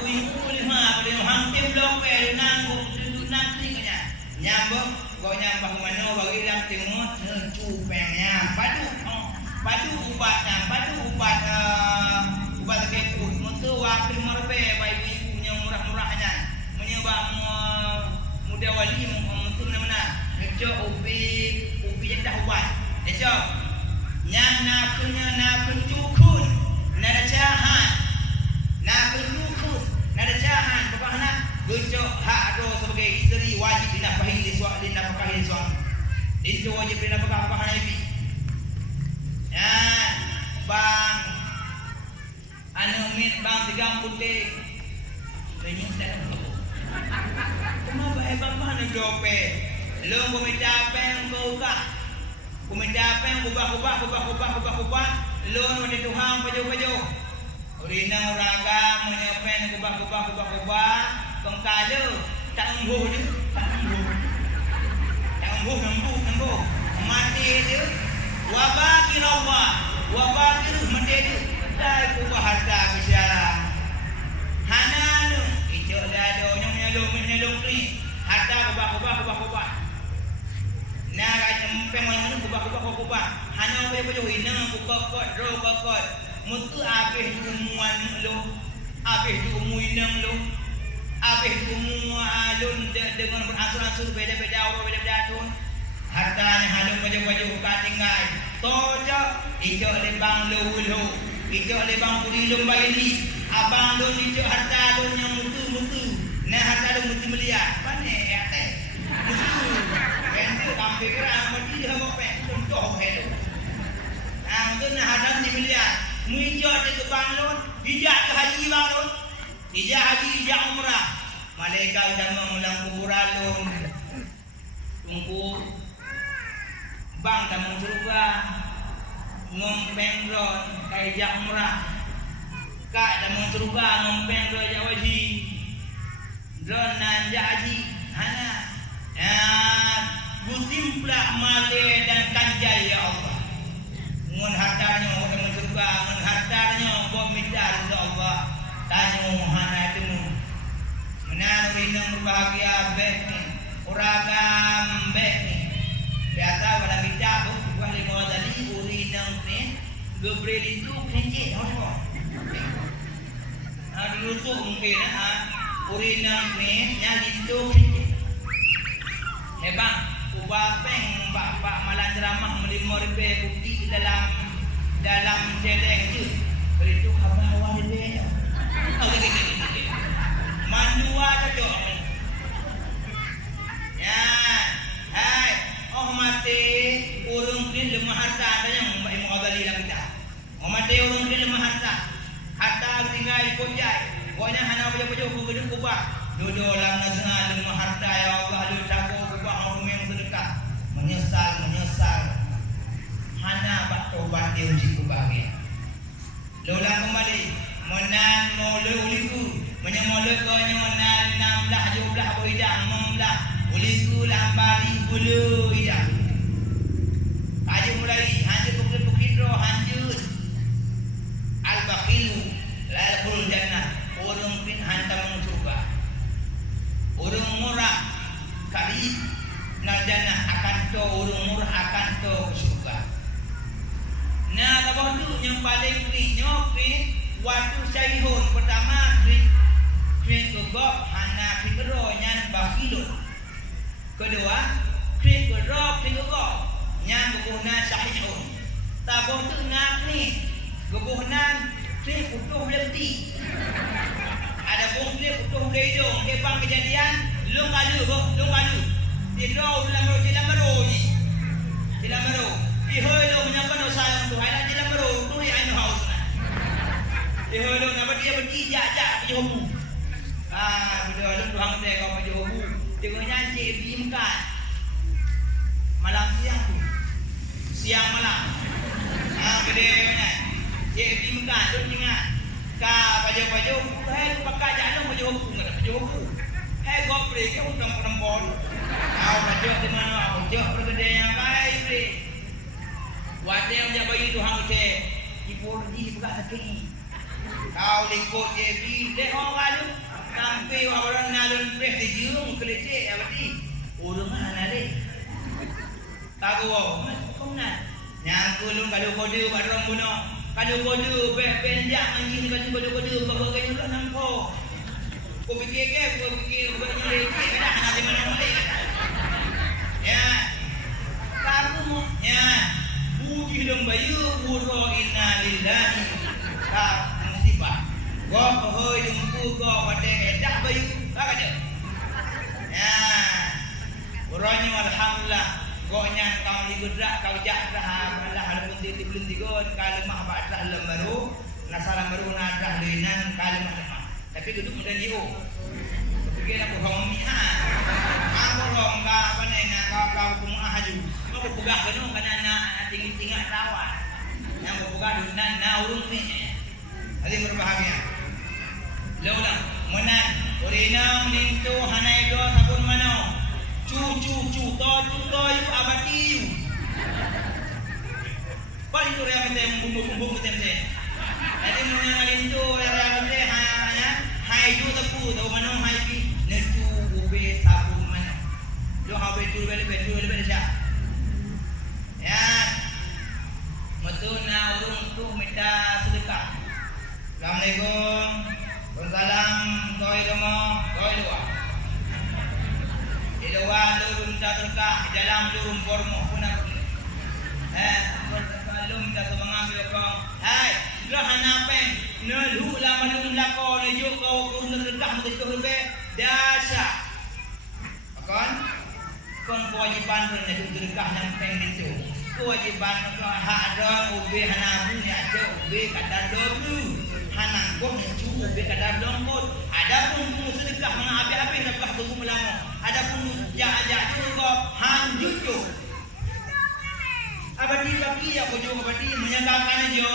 polima boleh hampir blok nanggung duduk nanti kanya nyambung kau nyambung mana bagi dalam timur cupengnya padu ubat takeku untuk waktu situ aja pernah apa Nabi. Ya, bang, anu mit bang tigang putih, banyak dalam kau. Kenapa hebat mana dope? Lo kumita peng kau kah? Kumita peng kubah. Lo nude Tuhan paju. Urinang uraga menyepen kubah. Pengkalo tak embuh dia, tak embuh. Mati dia. Wabakir Allah, wabakir mati dia. Dah kubah harta bicara. Hananu, itu dah menyelong ni. Harta kubah. Nah, kat empeng mana kubah. Hana apa inang kokot. Mutu habis umuan lu, habis umu inang lu, habis umu alun dengan beransur-ansur beda-beda orang beda-beda tu. Harta ni halus baju tinggal. Tojo, ijo lebang lu, ijo lebang puri lomba ini. Abang lu ijo harta lu yang mutu. Nah harta lu mutu melihat. Mana ya teh? Mutu. Benda kampung kerang mati dah bopek. Contoh hello. Anggun hadam di melihat. Muijo de bang lu, dijak ke haji bang lu. Dijak haji, dijak umrah. Malaikat dah mengulang kuburan lu. Tunggu bang tamu surga ngompeng ron kai jak umrah kak tamu surga ngompeng ron jak haji ron nan jak haji hana butim pula male dan kanjai ya Allah ngun hartanya tamu surga ngun hartanya buat midar ya Allah tanyo hana temu menan winang berbahagia baik uragam baik biasa pada bicara bukan lima tadi urinang ni gebrel itu kencing orang. Dulu tu mungkin urinang ni yang itu kencing. Hebang ubah peng bapa malam ceramah melimau ribe bukti dalam celeng itu. Beritu abah awal ribe. Mandua cocok. Ya, hai. Oh mati urung ni lemah harta yang Mbak Mughazali lah kita. Oh mati urung ni lemah harta tinggal kojai. Pokoknya hana baju gedung kubah. Duduk dalam nazar lemah harta ya Allah lu cakup kubah orang yang sedekah. Menyesal. Hana bak tobat dia uji kubah dia. Lola kembali menan mole uliku menyemole konyo menan 16 jumlah boidang memlah uliku lambari bulu ida. Kaji mulai hanjur bukit roh hanjur. Al-Baqilu lalul jannah. Urung pin hantam surga. Urung murah karib na jannah akan to urung murah akan to surga. Nah, kalau tu yang paling ni nyopi waktu syahihun pertama krik gogok hana kikero nyan bakilun. Kedua, krik gogok nyan gubuhna syahihun. Taboh tu nak ni gubuhna krik utuh leti. Ada pun krik utuh hidung. Kepang kejadian long kalu. Tidro dalam mero ni. Dalam mero. Iholo menyapa dosa yang tu ada dalam mero tu yang anu haus. Iholo nama dia berjijak pejomu. Bila lu tuang teh kau pejomu. Tengok nyanyi bimkan. Malam siang tu. Siang malam. Gede mana. Cik bimkan tu ingat. Ka paju hai pakai jalan pejomu ngada pejomu. Hai gobre ke utam-utam. Kau paju di mana? Paju bergede yang baik ni. Wate yang dia bagi Tuhan ke ibu di buka sakit. Kau likut je bi deh orang lalu sampai orang nalun peh dijung kelece apa di urang mana le. Tahu kau nak nyangku lu kalau kode barang buno kalau kode benjak anjing kalau kode bawa ke lu nampo. Kau fikir buatnya leci dah nanti mana boleh. Ya. Kamu ya puji dong bayu uro inna lillahi ka musibah go pohoi dumpu go wate edah bayu ka aja ya uronya alhamdulillah Pokoknya kau digudrak kau jadrah Allah pun di belum digon kalau mah badrah lembaru nasalam baru nadrah linan kalau mah. Tapi duduk mudah jiu. Pikir aku homi ha. Aku rom ka apa ni nak kau kumah haju. Aku pegah kenu kana nak tinggi-tinggi rawan. Yang pegah dunan na urung ni. Hadi berbahagia. Laulah menan urinang lintu hanai do sabun mano. Cu to yu abati yu. Pali tu rea mete bumbung mete. Jadi menan lintu rea mete hanya hai ju tepu tau mano hai pi netu ube sabun mano. Lo habe tu bele sya. Ya. Metuna urung tu minta sedekah. Assalamualaikum. Waalaikumsalam. Koi domo, koi dua. Di luar lu minta terkah, di dalam lu formo pun aku. Kalau minta semangat kau. Hai, lu hanapen, nelu lama lu lako nejo kau kurun terkah betul lebih dasar. Kon kewajiban pun nejo terkah yang pengen itu. Kewajiban kau hak dong ubi hanabu ni ada ubi kata dobu. Hanang kau neju ubi kata dongkot. Adapun kamu sedekah mana habis dapat tunggu melamo. Adapun jahat juga hanjut jo. Abadi bagi aku jo abadi menyangkakan jo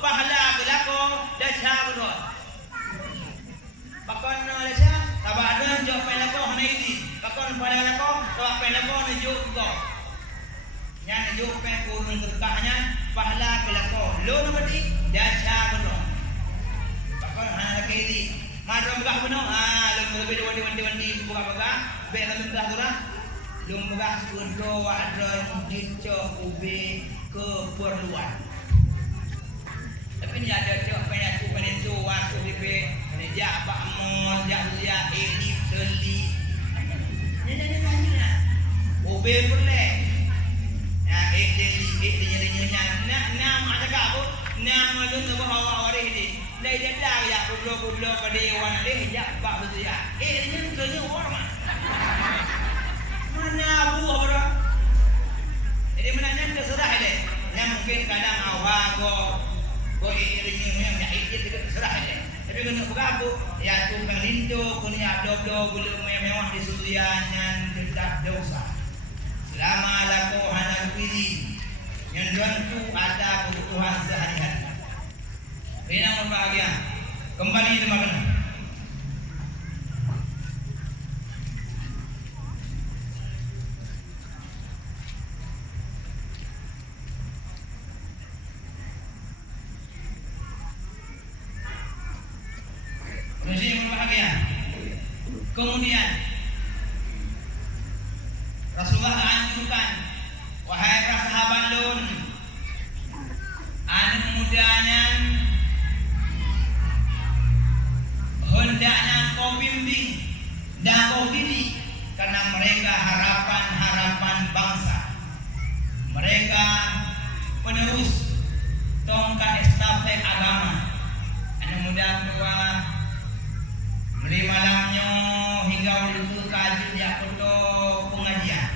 pahala belako dasar berot. Bakon dasar tabadan jo pelako hanai di. Bakon pada lako tok pelako neju go. Yang neju pe kurun terkahnya pahala belako. Lo abadi dasar berot. Bakon hanai di. Madam begah benar. Lebih wandi buka-buka. Baik kami dah tu lah. Lum begah sundo ada dico ubi keperluan. Tapi ni ada cak penatu waktu bibe. Ni jak pak mol, jak liat edip seli. Ni lah. Ubi perle. Ya edip nak ada kau. Nak malu tu bawa awak ni. Lai dah ya kublo pada orang ni jak pak betul ya. Ni kerja orang. Mana abu apa? Jadi menanya terserah dia. Yang mungkin kadang awak go irinya yang ikut terserah dia. Tapi kena berapa? Ya tu kang lintu punya do belum mewah di sudian yang tidak dosa. Selama laku hana pilih yang tentu ada kebutuhan sehari-hari. Ini yang berbahagia. Kembali ke mana? Mesti berbahagia. Kemudian Rasulullah anjurkan, wahai para sahabat lun, anu mudanya hendaknya kau bimbing dan kau didik karena mereka harapan bangsa. Mereka penerus tongkat estafet agama. Anu muda tua beli malamnya hingga waktu kaji dia foto pengajian.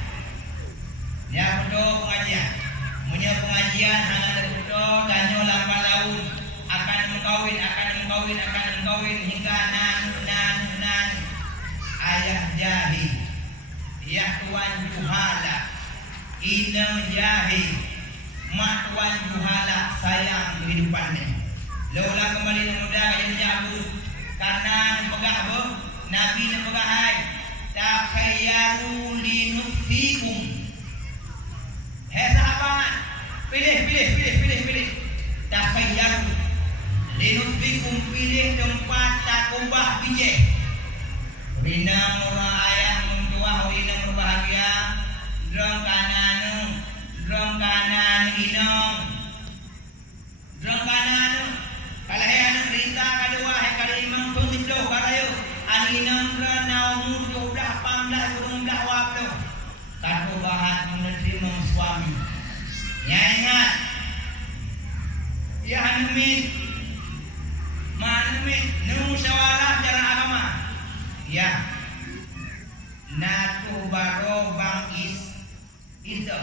Dia foto pengajian. Punya pengajian hanya ada foto dan nyolah laun akan mengkawin hingga nan ayah jahi, ayah tuan juhala, ina jahi, mak tuan juhala sayang kehidupannya. Laulah kembali muda yang jabut karena pegah apa? Nabi nak pegah hai takhayyaru linufikum. Hai sahabat, pilih. Takhayyaru linufikum, pilih tempat takubah bijak. Rina murah ayah mentua rina berbahagia. Drong kanan inong. Drong kanan kalau hai anak cerita kedua hai kada imam tu tiplo karayo an inong ranau mudu dah pamlah burung dah waplo takubahan menerima suami nyangat ya hanumit manumit musyawarah cara agama ya natu baro bang Iso.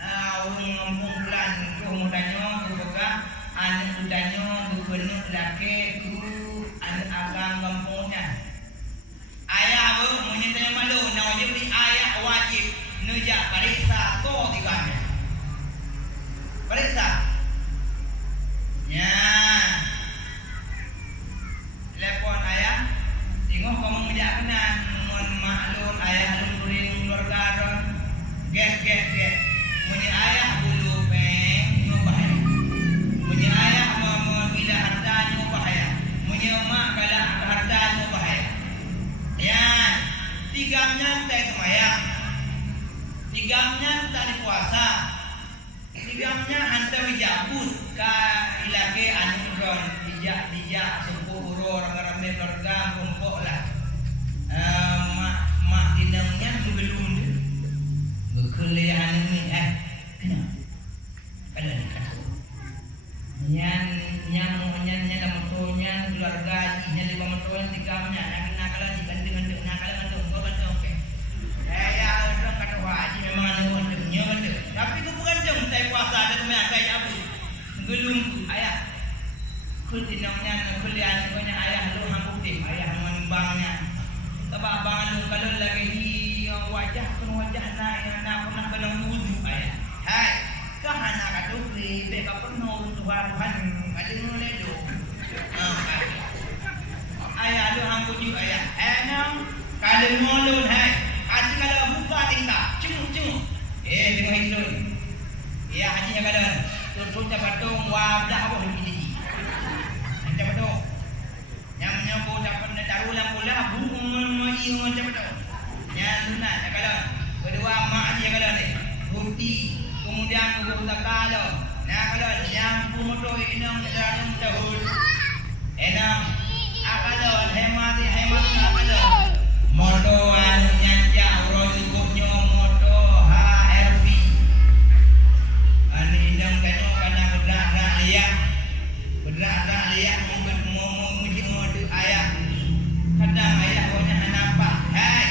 Orang ngomong pelan tu mudanya tu buka anak mudanya tu benuk laki tu anak agam kampungnya. Ayah apa menyertai malu nak wajib ni ayah wajib nejak periksa tu tiganya. Periksa. Ya. Telepon ayah. Tengok kamu menjak kenan mon maklum ayah luring keluarga ron. Get. Muni ayah bulu peng nyo bahaya. Muni ayah mau gila harta nyo bahaya. Muni mak galak harta nyo bahaya. Ya, tigamnya tak semayang. Tigamnya tak di puasa. Tigamnya hantar wijabut ka ilake anu ron dijak sepuh uro ramai-ramai keluarga kumpul lah. Mak dinamnya belum dia. Berkuliah ni kenapa? Kalau dikata Nyan motonya keluarga nya 5 motonya 3 nya nak kalau digandeng nak kalau kau gandeng okey. Ya orang kata haji memang ada gandengnya gandeng. Tapi tu bukan jeng tai puasa ada semua kayak apa. Gelung ayah. Kul dinamnya kuliah ni punya ayah lu hangku tim ayah membangnya. Sebab abang lu kalau lagi wajah nak pernah kena wudu ayah. Hai. Kahana kadukri beka penuh Tuhan ada ngeledo. Ayah lu hangku juga ayah. Enam kalau molun hai. Haji kalau buka tingkap. Cung. Tengok hidung. Ya hajinya kalau tutup capatung wabdah apa begini. Capatung. Yang menyambut dapat darulang pula bunga iyo capatung. Yang sunat kalau kedua mak haji kalau ni. Ruti kemudian kubu takalo. Nah kalau yang pumoto inang dalam tahun. Enam akalo hemat akalo. Moto anu nyanja urut kubnya moto HRV. Anu inang tengok kana berak liang. Berak liang mau muji modu ayah. Kadang ayah punya nampak. Hai.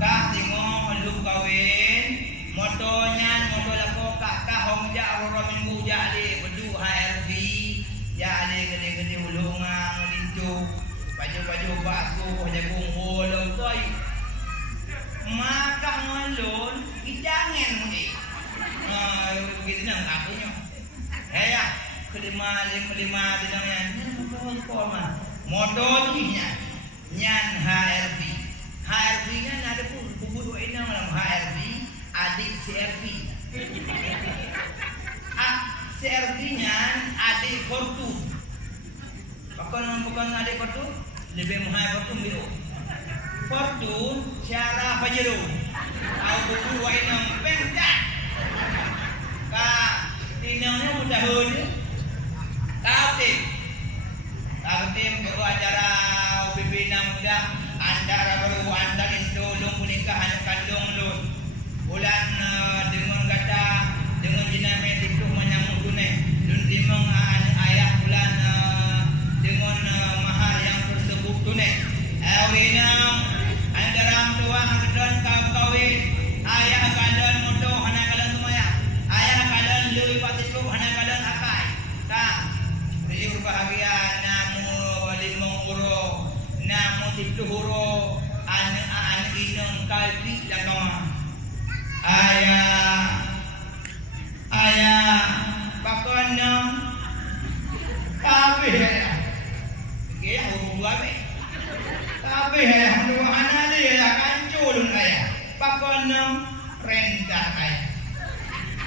Kah tengok lu kawin motonya moto lako kakak homja orang minggu jadi bedu HRV jadi gede-gede ulungang lincu baju basuh jagung ulung koi maka ngalun idangan mudi begitu nang akunya ya kelima dinamnya moto nya nyan HRV nya ada pun kubu inang dalam HRV adik CRV. CRV-nya adik Fortu. Bukan adik Fortu, lebih mahal Fortu biru. Fortu cara Pajero. Aku buku inang pengkat. Inangnya mudah hudi. Kau tim baru acara UPP muda. Antara baru anda itu lumpuh nikahan kandung lun. Bulan dengan kata dengan jinamai itu menyambut tunai dan dimang ayah bulan dengan mahar yang tersebut tunai. Awinam andaram tua hangdan kawin ayah kadan moto hana kalan tumaya ayah kadan lui patiku hana kadan akai. Tak beri bahagia namu limong uro namu 10 uro anak inang kalbi langkama. Ayah pakon nam tapi ya huruf babe tapi ya dua anak dia kancul ayah pakon nam rendah ayah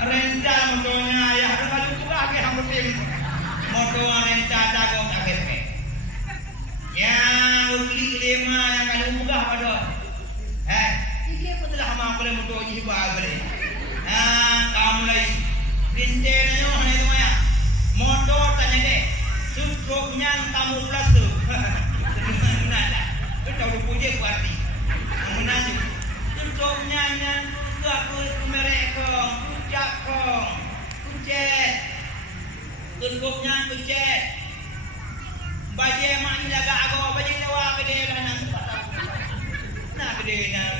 rendah motonya ayah kalau pula ke hampir tim moto rendah dagang KPP ya beli 5 yang kalau buka pada dia pun telah mampu motor jiwa boleh. Kamu lagi bintennya mana itu maya? Motor tanya deh. Struknya kamu plus tu. Mana dah? Kita udah punya kuarti. Mana tu? Struknya yang tu aku merek kong, kujak kong, kucet. Struknya kucet. Baju mak ni laga aku, baju lawa gede lah nak tempat. Nak gede nak.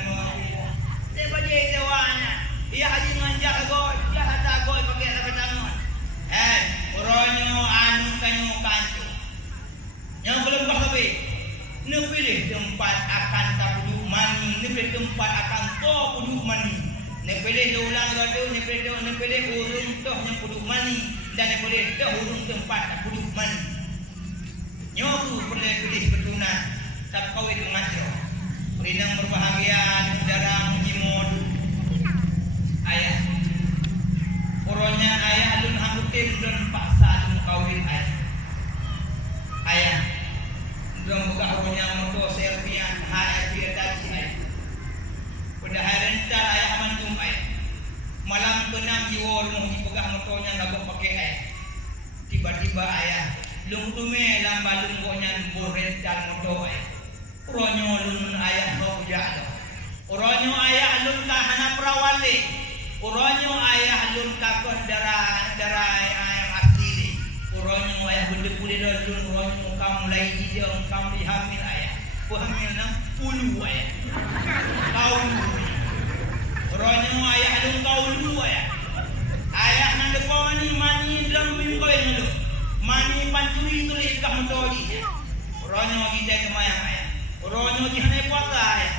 Dia baju itu warna. pilih tempat akan to puduk mani. Ne pilih ulang rada, ne pilih urung toh yang puduk mani dan ne pilih toh urung tempat puduk mani. Nyoku pilih betunan tak kawin majro. Rinang berbahagia saudara mujimon. Ayah. Oronya ayah alun hamutin dan paksa alun kawin ayah. Ayah. Dong buka oronya moto selfie-an HRV tadi ayah. Pada hari rental ayah mantum ayah. Malam kenam jiwa rumah dipegang motonya ngabok pakai ayah. Tiba-tiba ayah lung tume lamba lunggonya mbor rental moto ayah. Uronyo lun ayah ho jalo. Uronyo ayah lun ka hana prawale. Uronyo ayah lun ka dara ayah asli ni. Uronyo ayah benda pulih lun uronyo kam mulai hidung kam dihamil ayah. Ku hamil nang ulu ayah. Kaulu. Uronyo ayah lun kaulu ayah. Ayah nang depo mani dalam minggu yang lalu. Mani pancuri tulis kat mentoli. Uronyo kita kemayang ayah. Uronyo di hana puasa ayah.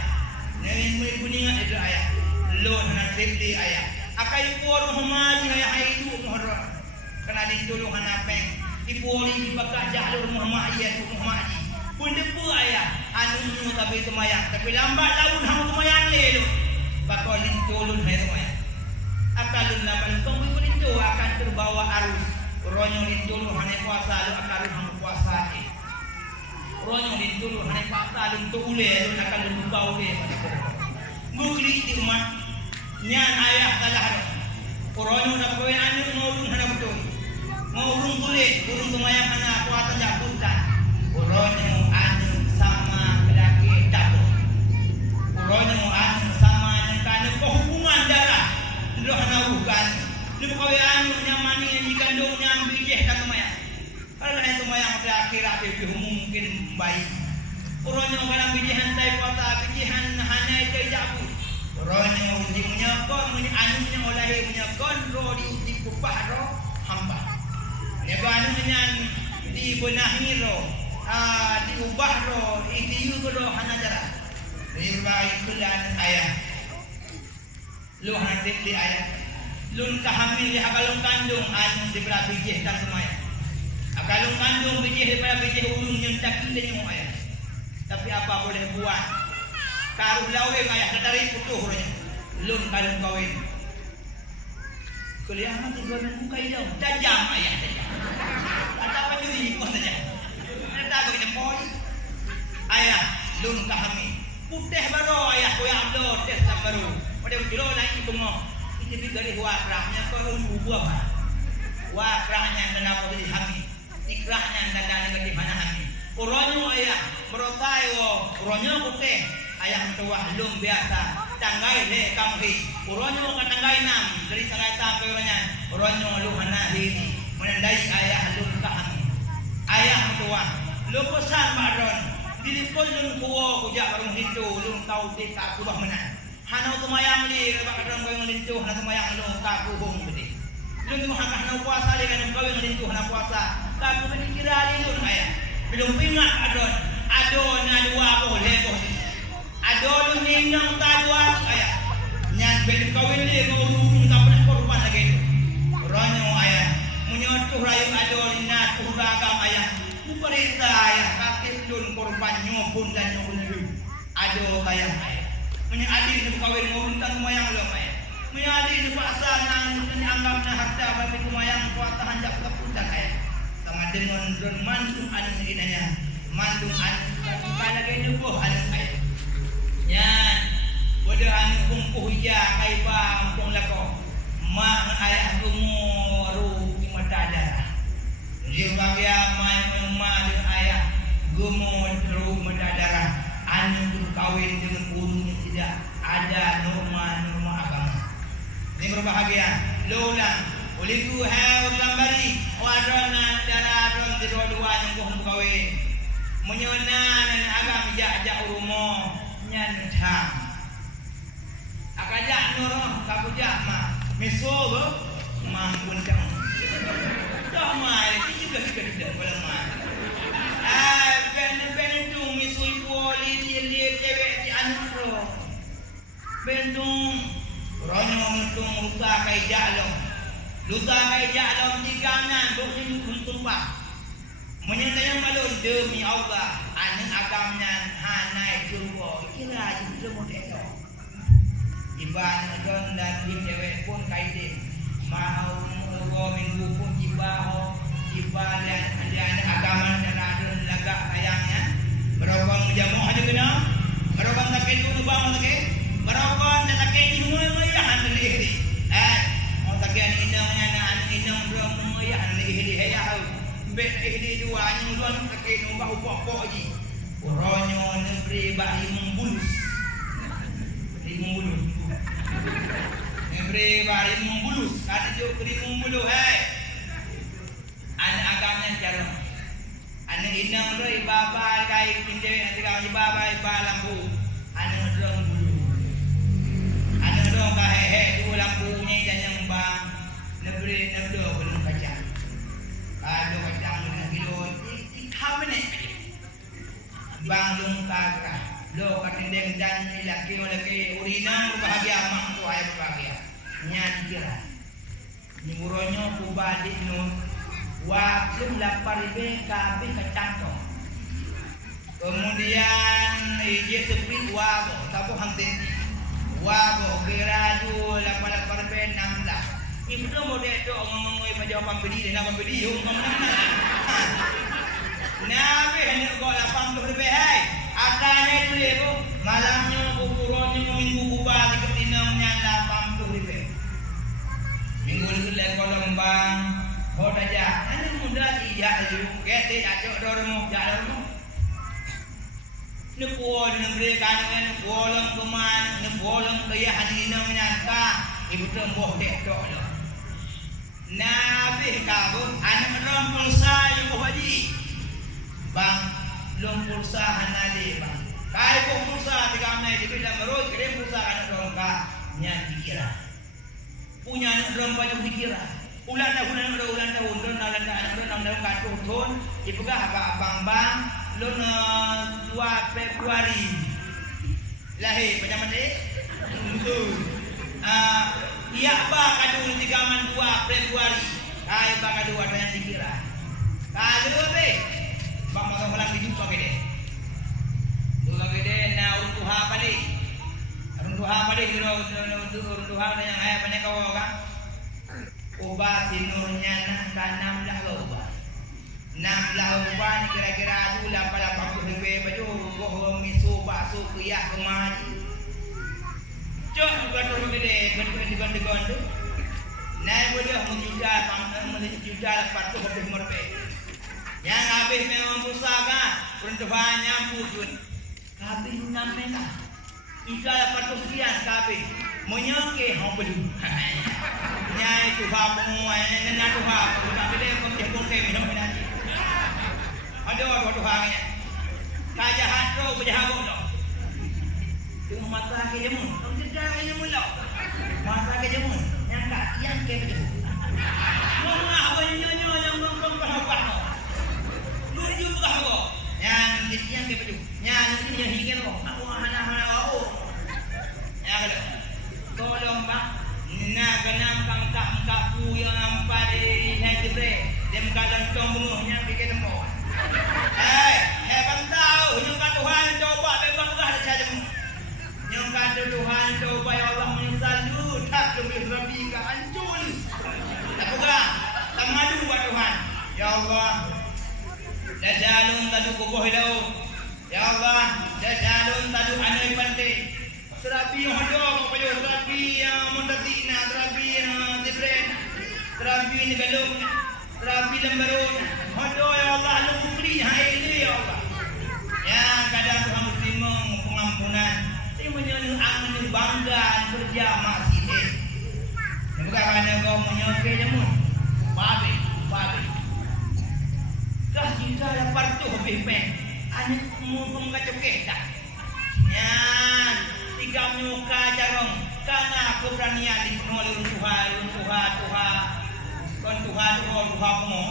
Neng mai kuningan itu ayah. Lon hana tripli ayah. Akai puan Muhammad ayah itu Muhammad. Kena ditolong hana peng. Ipoli dibakar jalur Muhammad ayah tu Muhammad. Pun depu ayah. Anu tapi kemayang. Tapi lambat laun hang kemayang le tu. Bakal ditolong hai kemayang. Akalun lambat tong itu akan terbawa arus. Uronyo ditolong hana puasa lu akan hang puasa ni. Uronyo ditolong hana puasa lu tu ule lu akan lu buka ule. Ngukli di rumah. Nyan ayah kalah. Uronyo nak kawin anu ngurung hana betul. Ngurung tulis, urung kemayang hana puasa jabutan. Uronyo anu sama kedaki tabung. Uronyo anu sama yang kana hubungan darah. Lu hana bukan. Lu kawin anu nyamani yang dikandungnya bijih kan kemayang. Kalau yang kemayang pada akhirat itu mungkin baik. Uronyo kalau bijihan tai puasa bijihan hana itu jabu. Uronyo uji menyakon anunya olahi menyakon ro diuji kupah ro hamba. Nego anunya dibenahi ro diubah ro diu ro hana jarak. Ribai kulan ayah. Lu hana di ayah. Lun kahamil di akalung kandung anu dibera bijih kan semaya. Akalung kandung bijih dibera bijih ulung nyentak kilenya ayah. Tapi apa boleh buat? Karuh lawe ayah tertarik putuh orangnya. Lun kalung kawin. Kuliah mati gua muka hidung. Tajam ayah tajam. Tak apa diri kau saja. Ada kau ini poli. Ayah lun kahami. Putih baru ayah kau yang abdul tes baru. Pada ujung lagi bengok. Itu dari wakrahnya kau ubah apa? Wakrahnya dan apa jadi hami. Ikrahnya dan dari mana hami. Uronyo ayah berotai wo. Uronyo putih. Ayah mentuah lum biasa. Tanggai le kamhi. Uronyo kan tanggai nam. Dari tanggai sampai orangnya. Uronyo lum hanahi. Menandai ayah lum kahami. Ayah mentuah. Lum pesan baron. Dilipul lum kuwo kujak barung hitu. Lum kau tak kubah menang. Hana tumayang li. Lepas kadang kau yang lintuh. Hana tumayang lum kaku hong bedi. Lum tu hangkah hana puasa li. Kadang kau yang lintuh hana puasa. Kaku bedi kira li lum ayah. Belum pingat adon. Adon na dua boleh boleh. Adon ninang tadwa ayah. Nyan belum kawin le ngurung tak pernah korban lagi itu. Ronyo ayah. Menyotuh rayu adon na turagam ayah. Muperita ayah kakek lun korban nyopun dan nyopun lu. Adon ayah ayah. Menyadik ni kawin ngurung tak lumayang lu ayah. Menyadik ni paksa nang anggap na harta bagi lumayang kuat hanjak keputan ayah. Sama dengan don mantung anu inanya. Mantung anu lagi nubuh anu ayah. Yan, bodoh anu kumpuh hija kaiba ampung lako. Mak ayah gumu ru di mata darah. Dia bagia mai mak dengan ayah gumu ru mata darah. Anu berkawin dengan urunya tidak ada norma agama. Ini berbahagia. Lulang, uliku hai ulang bari. Wadrona darah ron di dua-dua yang bukan berkawin. Menyonan agama jak urumo. Nyan tham akajak noroh kabujak ma meso ma bundang dah mai juga boleh mai ben tu meso ibu li cewek di anu ro Bentung ronyo ngitung luta kai jalong. Luta kai jalong tigangan bukti untung pak. Menyatakan malun demi Allah anak agamnya hanai surga. Kira juga model. Ibadah don dan cewek pun kaitin. Mau minggu pun jibaho ibadah ada agama dan ada laga kayangnya. Berobang jamu aja kena. Berobang tak itu bang tak Barokon na takay humuyahan na lihiri. Mau takay ang inangnya na ang inang belum humuyahan na lihiri. Hayaw. Bet lihiri dua yung luan takay nung bahu-bahu aja. Uronyo negeri bak limung bulus. Negeri bak limung bulus. Ada juga limung bulus. Anak agamnya jarang. Anak inang lo ibabal kay hindi nanti kau ibabal ibalampu. Anak dong bulu. Dong kahehe dua lampunya dan yang bang negeri negdo belum kacang. Kalau kacang dengan kilo ikam ni bang dong kagra lo katindeng dan laki laki urinang bahagia mak tu ayah bahagia nyan kira nyuronyo kubadi nun waktu lapar ibe kabe kacang kemudian ije sepit wabo tapo hangtenti wabo geraju lapar ben 16. Ibu tu mau dek dok ngomong macam pembeli dan pembeli yung ngomong nabe hendak kau 80 lebih hai. Akanya itu ibu malamnya ukurannya minggu kubah di ketinamnya 80 lebih. Minggu lebih kolom bang. Kau aja, ini mudah dia aja. Kita acok dorong jalan. Nepuol negeri kanan nepuolong keman nepuolong kaya haninang nyata ibu temboh dek dok lo. Nabi kabut anak rompul sa yung haji bang lompul sa hanali bang kai ko pulsa tiga mai di bilang meroi kere pulsa anak rongka nya dikira punya anak rompa yung dikira ulan tahun don anak kartu ton ipegah abang bang Lun 2 Februari lahir macam mana? Iya ba kadu 3 Februari. Kai ba kadu ada yang dikira. Kadu be. Bang makan malam hidup pakai deh. Dulu gede na urtuha pa deh. Urtuha pa deh urtuha na yang ayah banyak kau kan. Ubah sinurnya nah kanam lah kau ubah. 6 lawan kira-kira adu 80 lebih baju bohong misu bakso kuyah kemaji cok gator gede gede naik boleh menjual 40 lebih merpe yang habis memang pusaka peruntuhan nyampun habis 6 mena jual 40 sekian habis menyengke hong beli nyai tu hamu nena tu hamu gede pengkepung ke minum nanti aduh hangnya kajahat ro berjahabung lo tengok mata ke jemu tong jedang ke jemu lo mata ke jemu yang kak yang ke jemu mengah banyak yang ngomong bahwa lu juga bahwa yang ke jemu yang ini yang hikin lo aku hana ya kalau tolong bang na ganam kang pu yang ampa di negeri dem kalan tombungnya bikin tembok. Bang tahu, yang kata Tuhan coba memang dah saja. Yang kata Tuhan coba ya Allah menyesal dulu tak lebih rapi ke hancur. Tak pegang, tak madu buat Tuhan. Ya Allah, dajalun tadu kubuh daun. Ya Allah, dajalun tadu anai penting. Serapi yang hodoh kepada serapi yang mundatina, serapi yang dibren, serapi yang galung, serapi lembarun. Hodoh ya Allah, lu beri hai ini ya Allah. Ya kadang Tuhan muslim pengampunan. Ini menyentuh angin bangga kerja masih deh. Ini bukan kerana kau menyoke jamun. Babi. Kah jika dapat tu lebih pen. Anak mumpung kacau kita. Nyan 3 muka jarong. Karena keberanian dipenuhi oleh Tuhan. Kon Tuhan mu.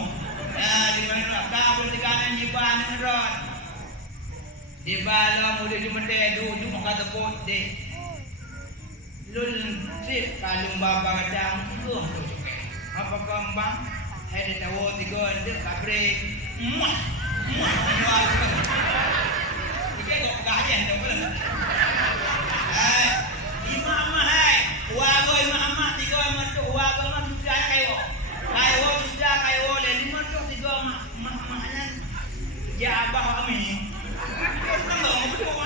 Di mana kau bertekanan di bahan ron. Di balam udah di mende duduk muka tepuk deh. lul sip kalung baba kadang tiga apa kembang ada tahu tiga ndek kabrek muah dia kok gajian tu pula imam hai wago imam tiga mertu wago mah sudah kayo sudah kayo le lima tu tiga mahnya ya abah kami tengok betul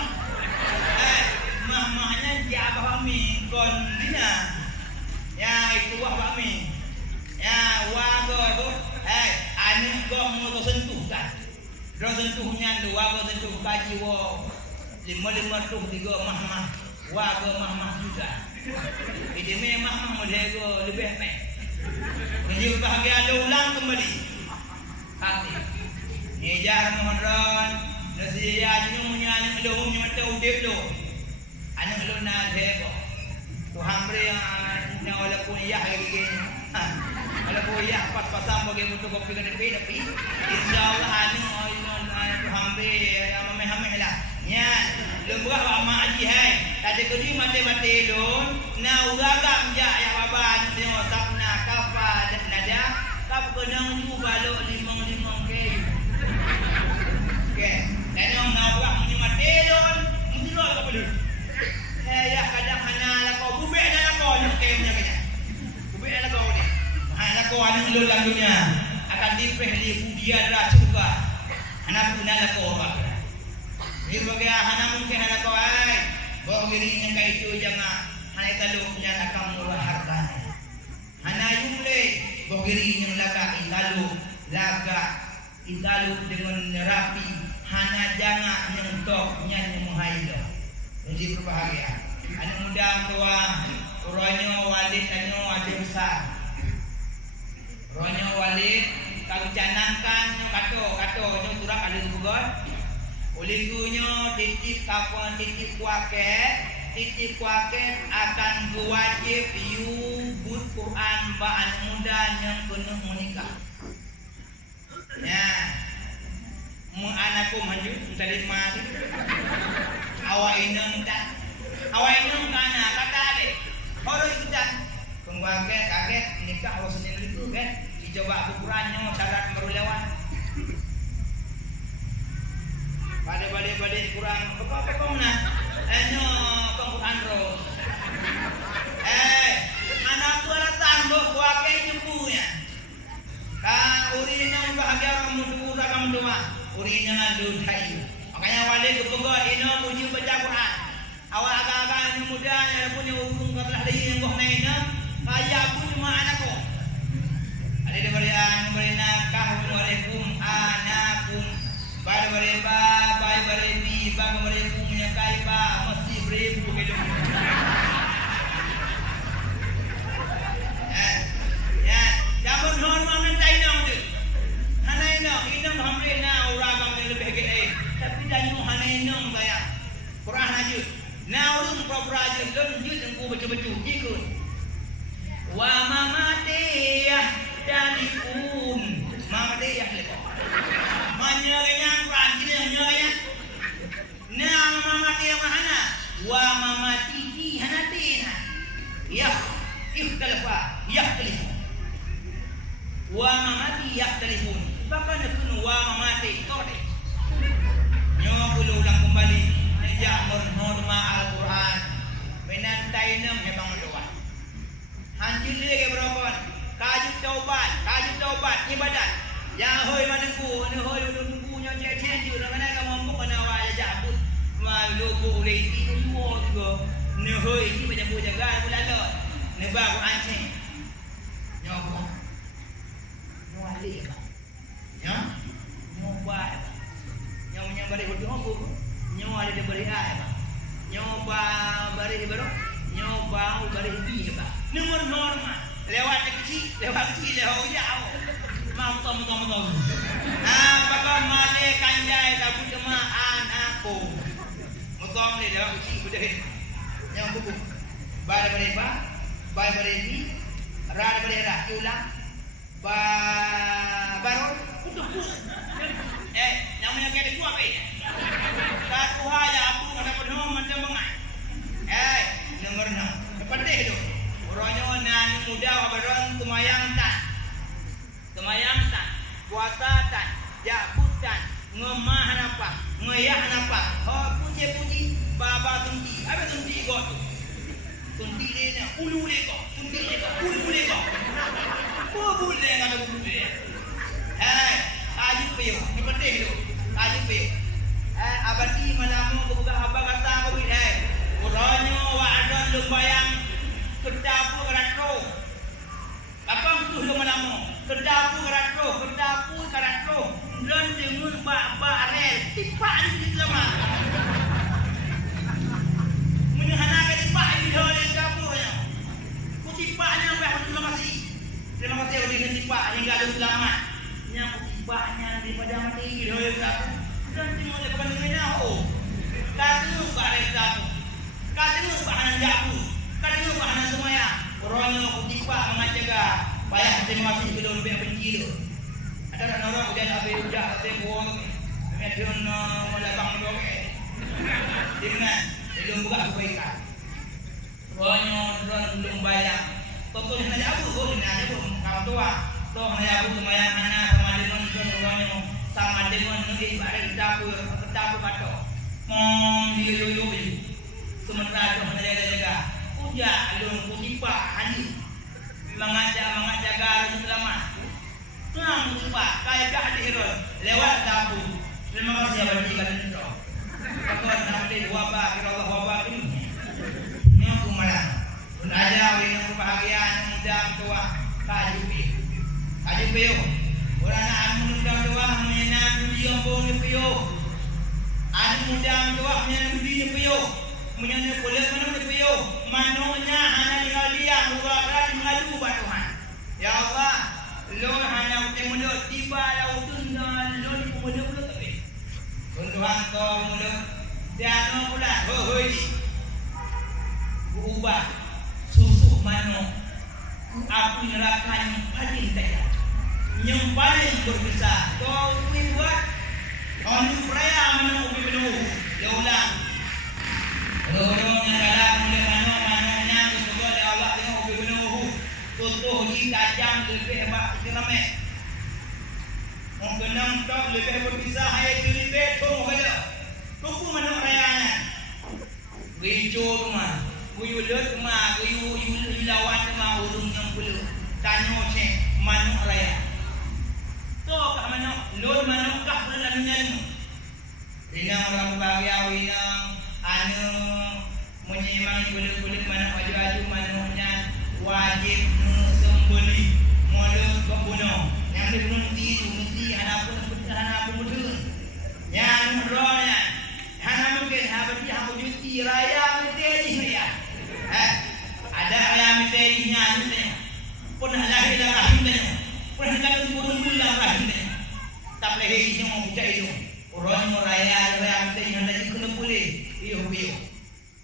mah mahnya ya abah kami kon dina ya itu abah kami ya wago tu anu go mo to sentuh kan do sentuhnya tu wago sentuh kaji wo lima tu tiga mah wago mah juga ini memang modego lebih baik menuju bahagia ada ulang kembali hati ni jar Ramadan nasi ajnu munya anu lohum nyamte udip lo anu lo na dego tu hambre yang wala kuliah lagi wala kuliah pas-pasan bagi butuh kopi ke tapi insyaallah anu tu hambre ameh lah nya lembah wa maaji hai tadi kedi mate-mate lon na ugagam ja ya baba ni sapna kafa nada kap kenang ju balok limang ke dan yang nawak ni mate lon mesti lo ka belum ya kadang hana la ko bube na la ko nyuk ke nya kanya bube la ko ni la ko anu lo lang dunia akan dipeh di budian ra surga hana guna la ko ba ni bagai hana mungkin hana ko ai bawa dirinya ka itu jangan hana taluknya akan murah hartanya hana yumle bawa dirinya laga italu dengan rapi hana jangan nyentoknya nyemuhaido jadi berbahagia anu muda tua uronyo walid anu ada besar uronyo walid kalau canangkan kato nyo turak ada bugon ulingunyo titip kapan titip kuake akan wajib yubut Quran baan muda yang penuh menikah ya mu anakku maju tadi mati awak ineng kana kata ade orang kita pengwake kaget nikah awak sendiri itu kan dicoba ukurannya syarat baru lewat balik kurang apa mana enyo Quran ro anak tu anak tambah kuake jempunya ka urina bahagia kamu dua kamu dua urina ngadu dai makanya wali kepogo ino muji baca Quran awak agak-agak ni muda yang punya urung katlah deui yang goh naina kaya pun cuma anakku ada diberi nakah waalaikum anakum bar bereba bai berebi bang berebu menyakai ba mesti berebu gitu ya jamun hormat mentai nang tu hanai nang inam hamre na ora kam lebih gede tapi dan hanai nang saya Quran aja na urung proper aja lanjut engku baca-baca ikut wa mamatiyah dalipun mamatiyah lepo manyanya Quran kini nyanya na mamatiyah mahana wa mamati hanatina ya ikhtalafa yakhtalifu wa mamati yakhtalifun bahkan kun wa mamati tode nyo bulu ulang kembali nejamur horma Al-Quran menantai nem hebang doa hanjil lagi berapa kaju taubat ibadat ya hoi manengku anu hoi nunggu nya cece ju mana ka mampu kana wa jabut wa lugu leiti mo go ne hoi ni banyak jaga bulalo ne ba ko ance nyobo no ali ba ya nyoba nyonya bari hodo nyoba ada bari ai ba nyoba bari baro nyoba bari bi ba nomor normal lewat kecil lewat jauh mau tom bagaimana kanjai lagu jemaah aku mutom ni lewat kecil budahin yang buku bari bi rada bari rak ulang baru untuk namanya kaya ku apa ini tak kuhaya aku kata penuh macam mengai nomor 6 dapat Ngoyak napa? Ha puji baba tunti. Apa tunti kau tu? Tunti dia ni ulu dia kau. Tunti dia kau ulu dia kau. Bubul dia kan ulu dia. Hai, kaji peo. Ni penting tu. Kaji peo. Abadi malamu buka abang kata kau ini. Orangnya wadah lembayang kedapu keratro. Apa tu malamu? Kedapu keratro. Dan dengan bak rel tipak di dalam. Menyahana ke tipak di dalam dapurnya. Ku tipaknya terima kasih oleh tipak hingga ada selamat. Yang tipaknya daripada mati di dalam dapur. Dan dengan lepas dengan oh. Kata bak rel dapur. Kata bahanan dapur. Kata bahanan semuanya. Orangnya ku tipak mengajaga. Payah terima kasih kepada lebih benci tu. Ada orang udah habis udah buang ni. Medion melabang dong. Dengan belum buka kebaikan. Orang belum bayar. Betul nak abu kau ni ada pun kau tua. Toh nak abu semayang mana sama dengan orangnya sama dengan ni barang dapur batok. Dia yo. Sementara tu nak jaga. Uja alung kutipa hani. Mengajak jaga selamat. Tuang lupa kaya dah dihirul lewat dapur. Terima kasih abadi kalian itu. Takut nanti wabah kira Allah wabah ini. Ni aku malah. Pun ada yang kebahagiaan muda tua kaji peo. Orang nak muda tua menyenang dia pun peo. Ada muda tua menyenang dia peo. Menyenang kulit mana peo. Manunya hanya tinggal dia murah mengadu pada Tuhan. Ya Allah. Lo hanya mulut tiba lautun dan lo di mulut tapi. Tuhan kau mulut dia no pula hoi. Ubah susu mano. Aku nyerahkan yang paling daya. Yang paling berbisa. Kau buat kau ni peraya mano ubi penuh. Dia ulang. Orang yang kalah mulut mano yang sesuatu oleh Allah dia ubi penuh. Tutuh di tajam lebih hebat kerame. Menggenang tak lebih berbisa hai lebih tu kaya. Kuku mana rayanya. Wijo rumah, wiyu lut rumah, wiyu lawan rumah urung yang bulu. Tanyo cek mana raya. Tu kah mana lor mana kah berlalunya ni. Dengan orang bahagia winang anu menyemang bulu-bulu mana baju mana wajib sembeli mulut berbunuh yang dibunuh mesti anak pun betul yang rohnya hana mungkin habis hamu juti raya mesti ya ada raya mesti nya pun lahir rahimnya pun kan turun bulan rahimnya tak boleh ini mau baca itu orang raya mesti handa kena boleh iyo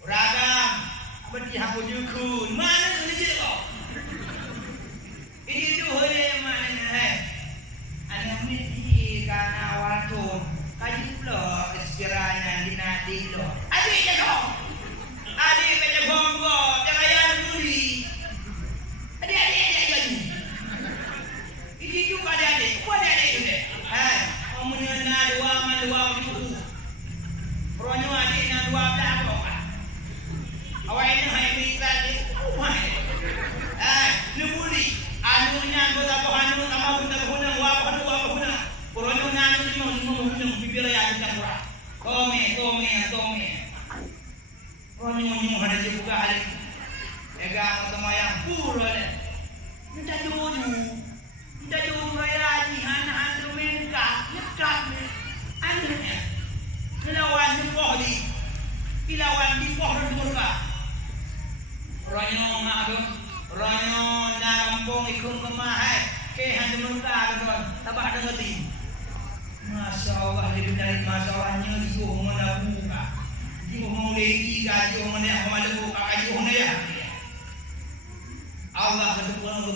ragam berarti hamu jukun mana ni je kau. Ini tu hari mana anak mesti karena waktu kaji pula sekiranya dinadi lo. Adik jago jangan ayah buli. Adik. Ini juga adik. Buat adik tu deh. Kamu nak dua buku. Orangnya adik nak 12 kau. Awak ini hai mikran ni. Nebuli. Anunya anggota pohanu sama bunda pohuna wapahuna. Koronyo nanu lima bibir ya kita kurang. Tome. Koronyo ada juga hari. Ega ketemu yang pura le. Minta jodoh raya ni hana menkah nekap ni. Anunya. Kelawan di poh durga. Ronyo na kampung ikung kemahai ke hanya murka kan tabah ada ngerti. Masya Allah hidup dari masya Allahnya jiwa mana buka jiwa mau lagi jiwa mana yang malu buka jiwa mana ya Allah berdoa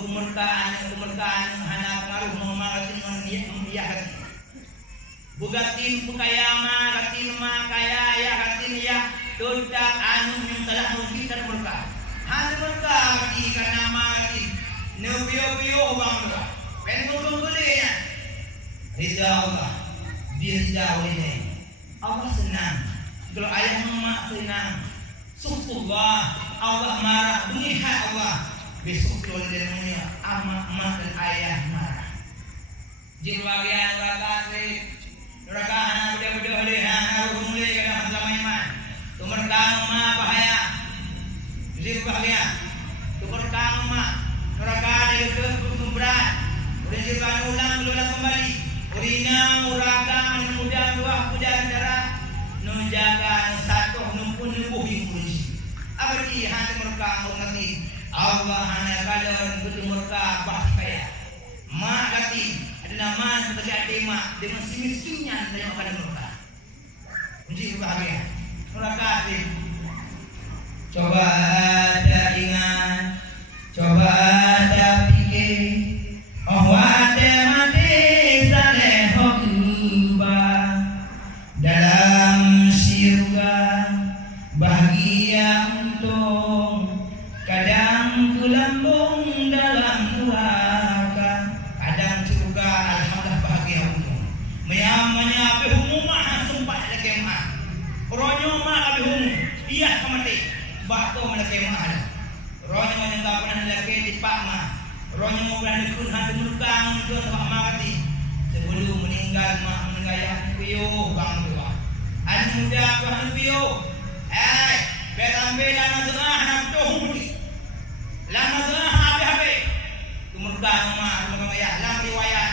kemerkaan hana pengaruh mengaruh dengan dia hati bugatin pukayama katin ma kaya ya katin ya dodak anu yang telah mungkin berkah hana berkah mati karena mati nebio bang berkah pengen boleh ya Ridha Allah birda oleh Allah senang. Kalau ayah mak senang, syukurlah. Allah marah, melihat Allah. Besok kalau dia namanya mak dan ayah marah. Jirwagian neraka hana beda-beda dia harus mulai kada selama iman. Tumar kang bahaya. Jirwagian tumar kang neraka dia ke berat. Udah jirwan ulang kembali. Urina uraga mudah dua puja darah. Nujaga satu numpun nubuhi kursi. Abadi hana mereka mengerti. Allah hana kalon betul mereka bahaya. Mak lagi ada nama sebagai adik mak dengan si miskinnya dan pada mereka. Menjadi bahagia. Mereka adik. Coba ada ingat, coba ada fikir. Oh ada mati saleh ubah dalam syurga bahagia untung. Kadang gelambung dalam neraka, kadang juga alhamdulillah bahagia untung. Menyamanya api humu mah sempat ada kemah. Ronyo mah api humu, iya kemati. Bakto mana kemah ada. Ronyo yang tak pernah lagi di pak mah. Ronyo berani kun hati murkang itu tak mati. Sebelum meninggal mah meninggal piyo bang dua. Anu muda bang piyo. Berambil lana tengah nak doh ni. Lama tengah habis-habis. Kemudian rumah ayah dalam riwayat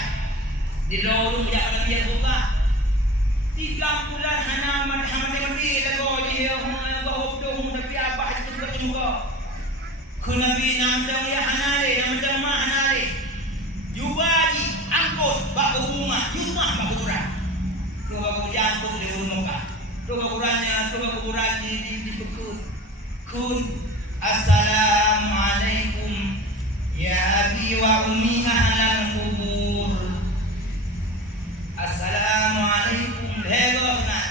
di dalam dia pada dia suka 3 bulan hana mati lagu dia hok dong tapi apa itu juga. Kunabi nam dong ya hana le nam dong mah hana le. Jubaji angkut bak rumah bakuran. Tu bakuran tu di rumah. Tu bakuran di bekut. Kun Assalamualaikum ya abi wa ummi ahlal kubur. Assalamualaikum legona.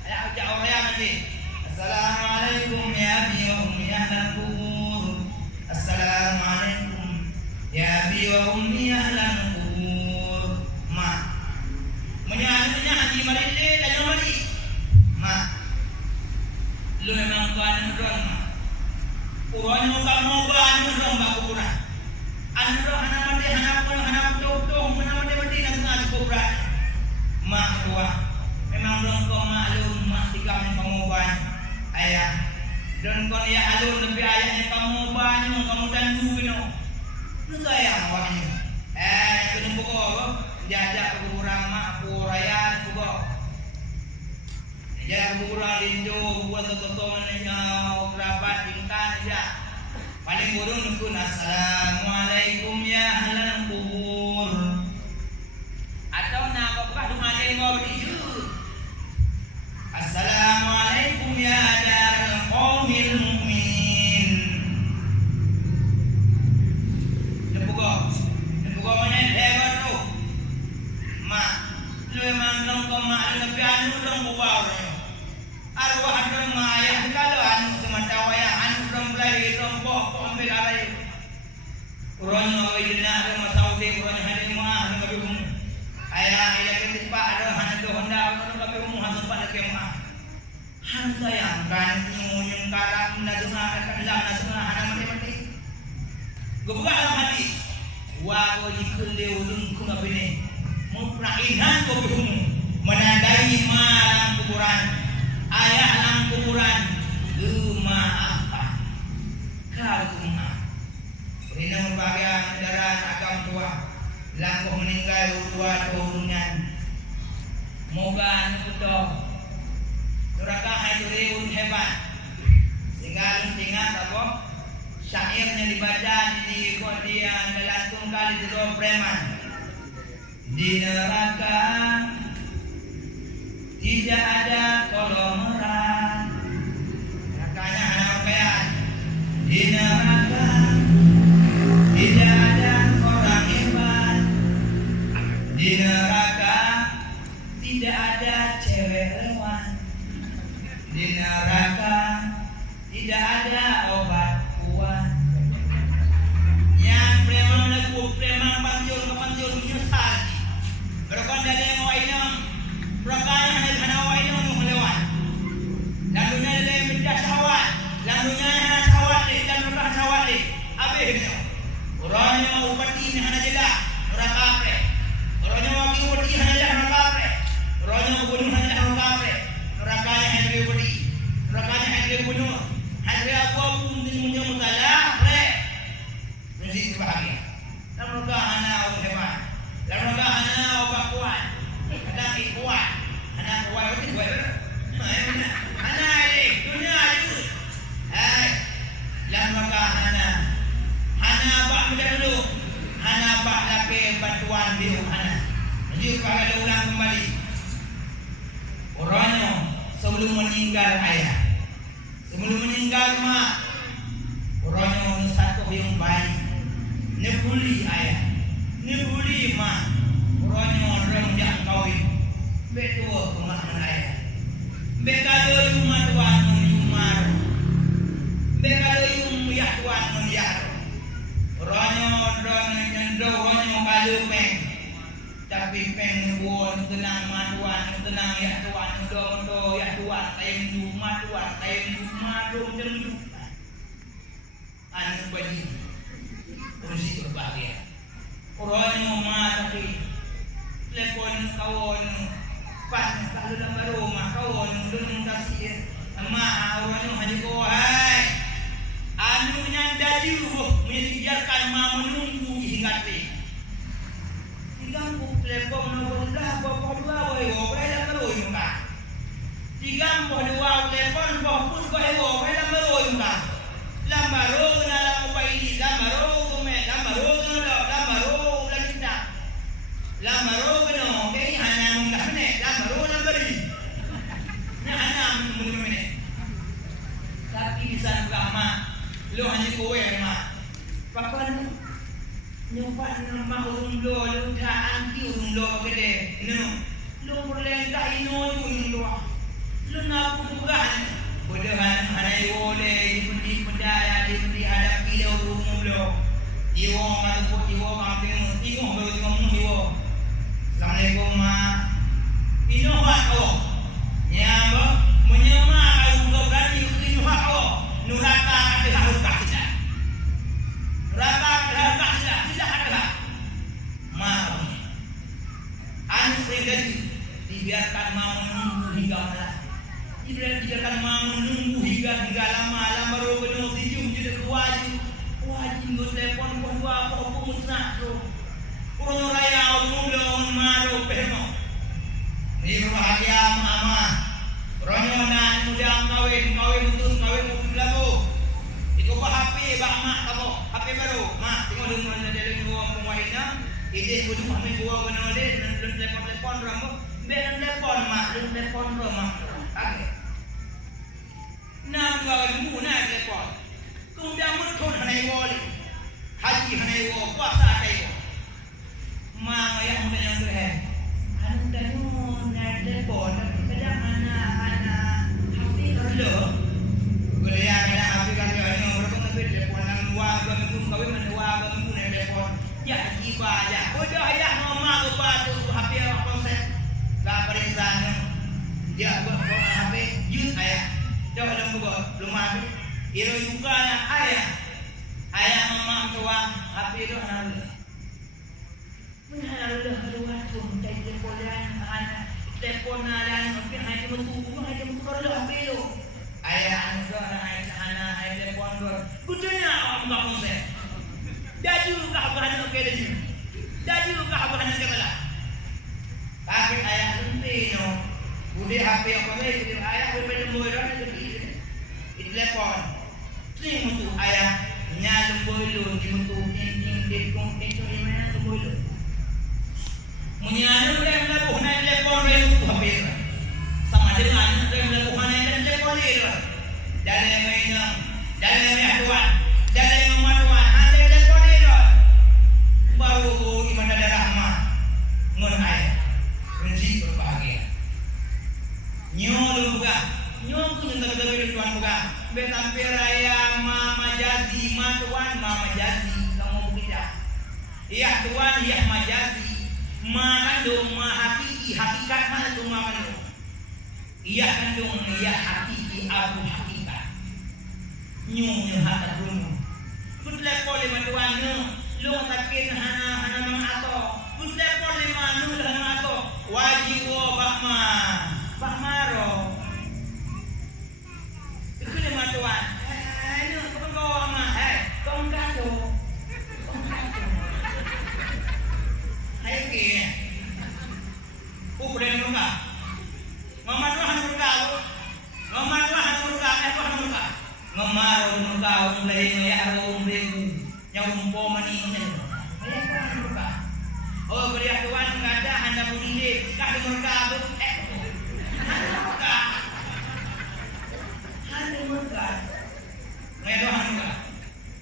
Ada ucap orang nanti. Assalamualaikum ya abi wa ummi ahlal kubur. Assalamualaikum ya abi wa ummi ahlal kubur. Ma. Menyanya haji marinde dan mari. Ma. Lu memang tuan dong. Urang kamu ban dong ba kuburan. Anu hana mati hana tong hana mati nang ngad kuburan. Mak tua. Memang dong ko maklum mak tikam kamu ban. Ayah. Don kon ya alun lebih ayahnya kamu ban kamu tandu bino. Lu sayang awaknya. Kena pokok jajak kuburan mak kurayan pokok. Jajak kuburan lindu buat totongan nyau kerabat tingkat aja. Paling burung nukun assalamualaikum ya ahlal kubur. Atau nak apa tu malai kau dijut. Assalamualaikum ya darul qaumil mu'minin. Nepugo mana hebat tu. Mak, lu memang dong kau mak lebih anu dong buat orang. Arwah dong ayah kalau anu semata waya anu dong belai dong pokok ambil alai. Urang awai dina ada masaudi urang hari mah ngabi hum. Ayah ila ketipa ada hana do honda urang ngabi hum hasan pada kemah. Han sayang kan nyung karam nadunga akan lam nadunga hana mati. Gebuka dalam hati. Wa ko dikul de ulun ku ngabi ni. Muprahinan ko hum menandai malam kuburan. Ayah dalam kuburan apa kau rumah ini merupakan kendaraan agam tua langkah meninggal dua turungan moga nutup neraka hadirin hebat sehingga ingat apa syairnya dibaca di kemudian dalam kali di dua preman di neraka tidak ada kolomeran. Nerakanya anak pakaian. Di neraka tidak ada orang hebat. Di neraka tidak ada cewek lewat. Di neraka tidak ada obat kuat. Yang preman lagu preman panjul ke panjul menyesal. Berkon dari yang wainam. Prakanya hana wainam habisnya. Orangnya upati ni hana jelah, orang kafir. Orangnya wakil upati hana jelah orang kafir. Orangnya bunuh hana jelah orang kafir. Nerakanya hanya upati, nerakanya hanya bunuh, hanya apa pun punya mutala, mesti berbahagia. Lalu hana orang hebat, lalu hana orang kuat, hana kuat, hana kuat berarti kuat ber. Hana ini dunia itu, lalu hana abah muda dulu, hana abah laki bantuan biru hana. Jadi kalau ulang kembali, orangnya sebelum meninggal ayah, sebelum meninggal mak, orangnya satu yang baik, nebuli ayah, nebuli mak, orangnya orang yang kawin, betul rumah ayah, bekado rumah tuan menjumar, bekado rumah tuan menjar, orangnya orang nyendau orangnya kalau peng, tapi peng buat tenang maduan, tenang ya tuan. Do ya tuan taim rumah tuan taim rumah dong jengdu anu bagi kursi berbahagia orangnya mah tapi telepon kawan pas kalau dalam rumah kawan belum kasih emak orangnya hanya kau hai anu yang daju menyiarkan mah menunggu hingga tinggal telepon nomor dah bapak dua boy boleh dah terus muka tiga dua telepon bahpun bahewo dalam baru muka lambaro na mobaili lambaro lagi tak lambaro no kay hana mong lahne lambaro lambari na hana mong mene tapi bisan kama lo hanya kowe ma papan nyumpan nama urung lo dah anti urung lo gede no lo boleh dah ino urung lo lu nak bukan bodohan hanai wole di pendaya di hadap kilo umum lo iwo matu iwo kampung iwo baru ngomong iwo assalamualaikum ma ino hak o nyamba menyema kau buka berani ino hak o nuraka ada hak kita nuraka ada hak kita tidak ada ma anu pribadi dibiarkan ma menunggu hingga malam dibiarkan mak menunggu hingga lama baru benar tijum jadi wajib ngut telepon pun dua apa musnah tu orang raya umum lo maru pehmo ni berbahagia mama orangnya nan muda kawin betul lagu itu apa HP bak mak kamu HP baru mak tengok dengar ada dua pemainnya ide budu kami dua benar le telepon ramu ben telepon mak telepon mak nak dua ribu nak telepon. Kemudian muncul hanai wali, haji hanai wali, puasa hanai wali. Mak yang muda yang berhen, anu tadi nak telepon, kadang anak hafi kerja. Kuliah kadang hafi kerja ni berapa lebih telepon nang dua minggu kawin dua minggu nak telepon. Ya jiba aja. Udah ayah mama lupa tu hafi apa konsep? Tak periksaan. Ya buat hafi jus ayah. Jauh dalam buku belum habis. Iro juga ayah mama tua api itu anak. Mana ada dua tu telepon anak telepon ada mungkin hanya menunggu kalau api itu. Ayah anak telepon dua. Gudanya apa konsep? Daju kah berani ke daju? Daju kah berani ke bala? Tapi ayah nanti no. Budi HP apa ni? Ayah boleh lemboy orang itu telepon. Ni mutu ayah nyalum boilo di mutu ting dekong itu ni mana tu boilo. Munyalum dia melakukan naik telepon dia mutu HP. Sama dengan dia melakukan naik telepon dia. Dalam mainan, dalam tuan, dalam matuan, ada telepon dia. Baru iman ada rahmat ngon ayah. Prinsip berbahagia. Nyolong buka, nyolong tu yang terkadang tuan buka. Betampe raya mama jazi, matuan mama jazi, kamu berbeda. Iya tuan, iya majazi, ma kandung, ma hakiki, hakikat mana tu ma kandung. Iya kandung, iya hakiki, abu hakikat. Nyung yang hakat dulu. Good level 5 tuan nu. Lu takin hana mga ato. Good level 5 nu lah mga ato. Wajib wo bakma. Bakmaro. Itu 5 tuan. Nu kau bawa ama. Kau kado. Hai ke. Boleh murka. Mama tuan murka. Mama tuan murka. Tuan murka. Ngamaro murka mulai ngayaro mbeku. Nyampo mani nyen. Murka. Oh beri tuan ngada handa budile. Kah murka tu. Murka. Handa murka. Ngado murka.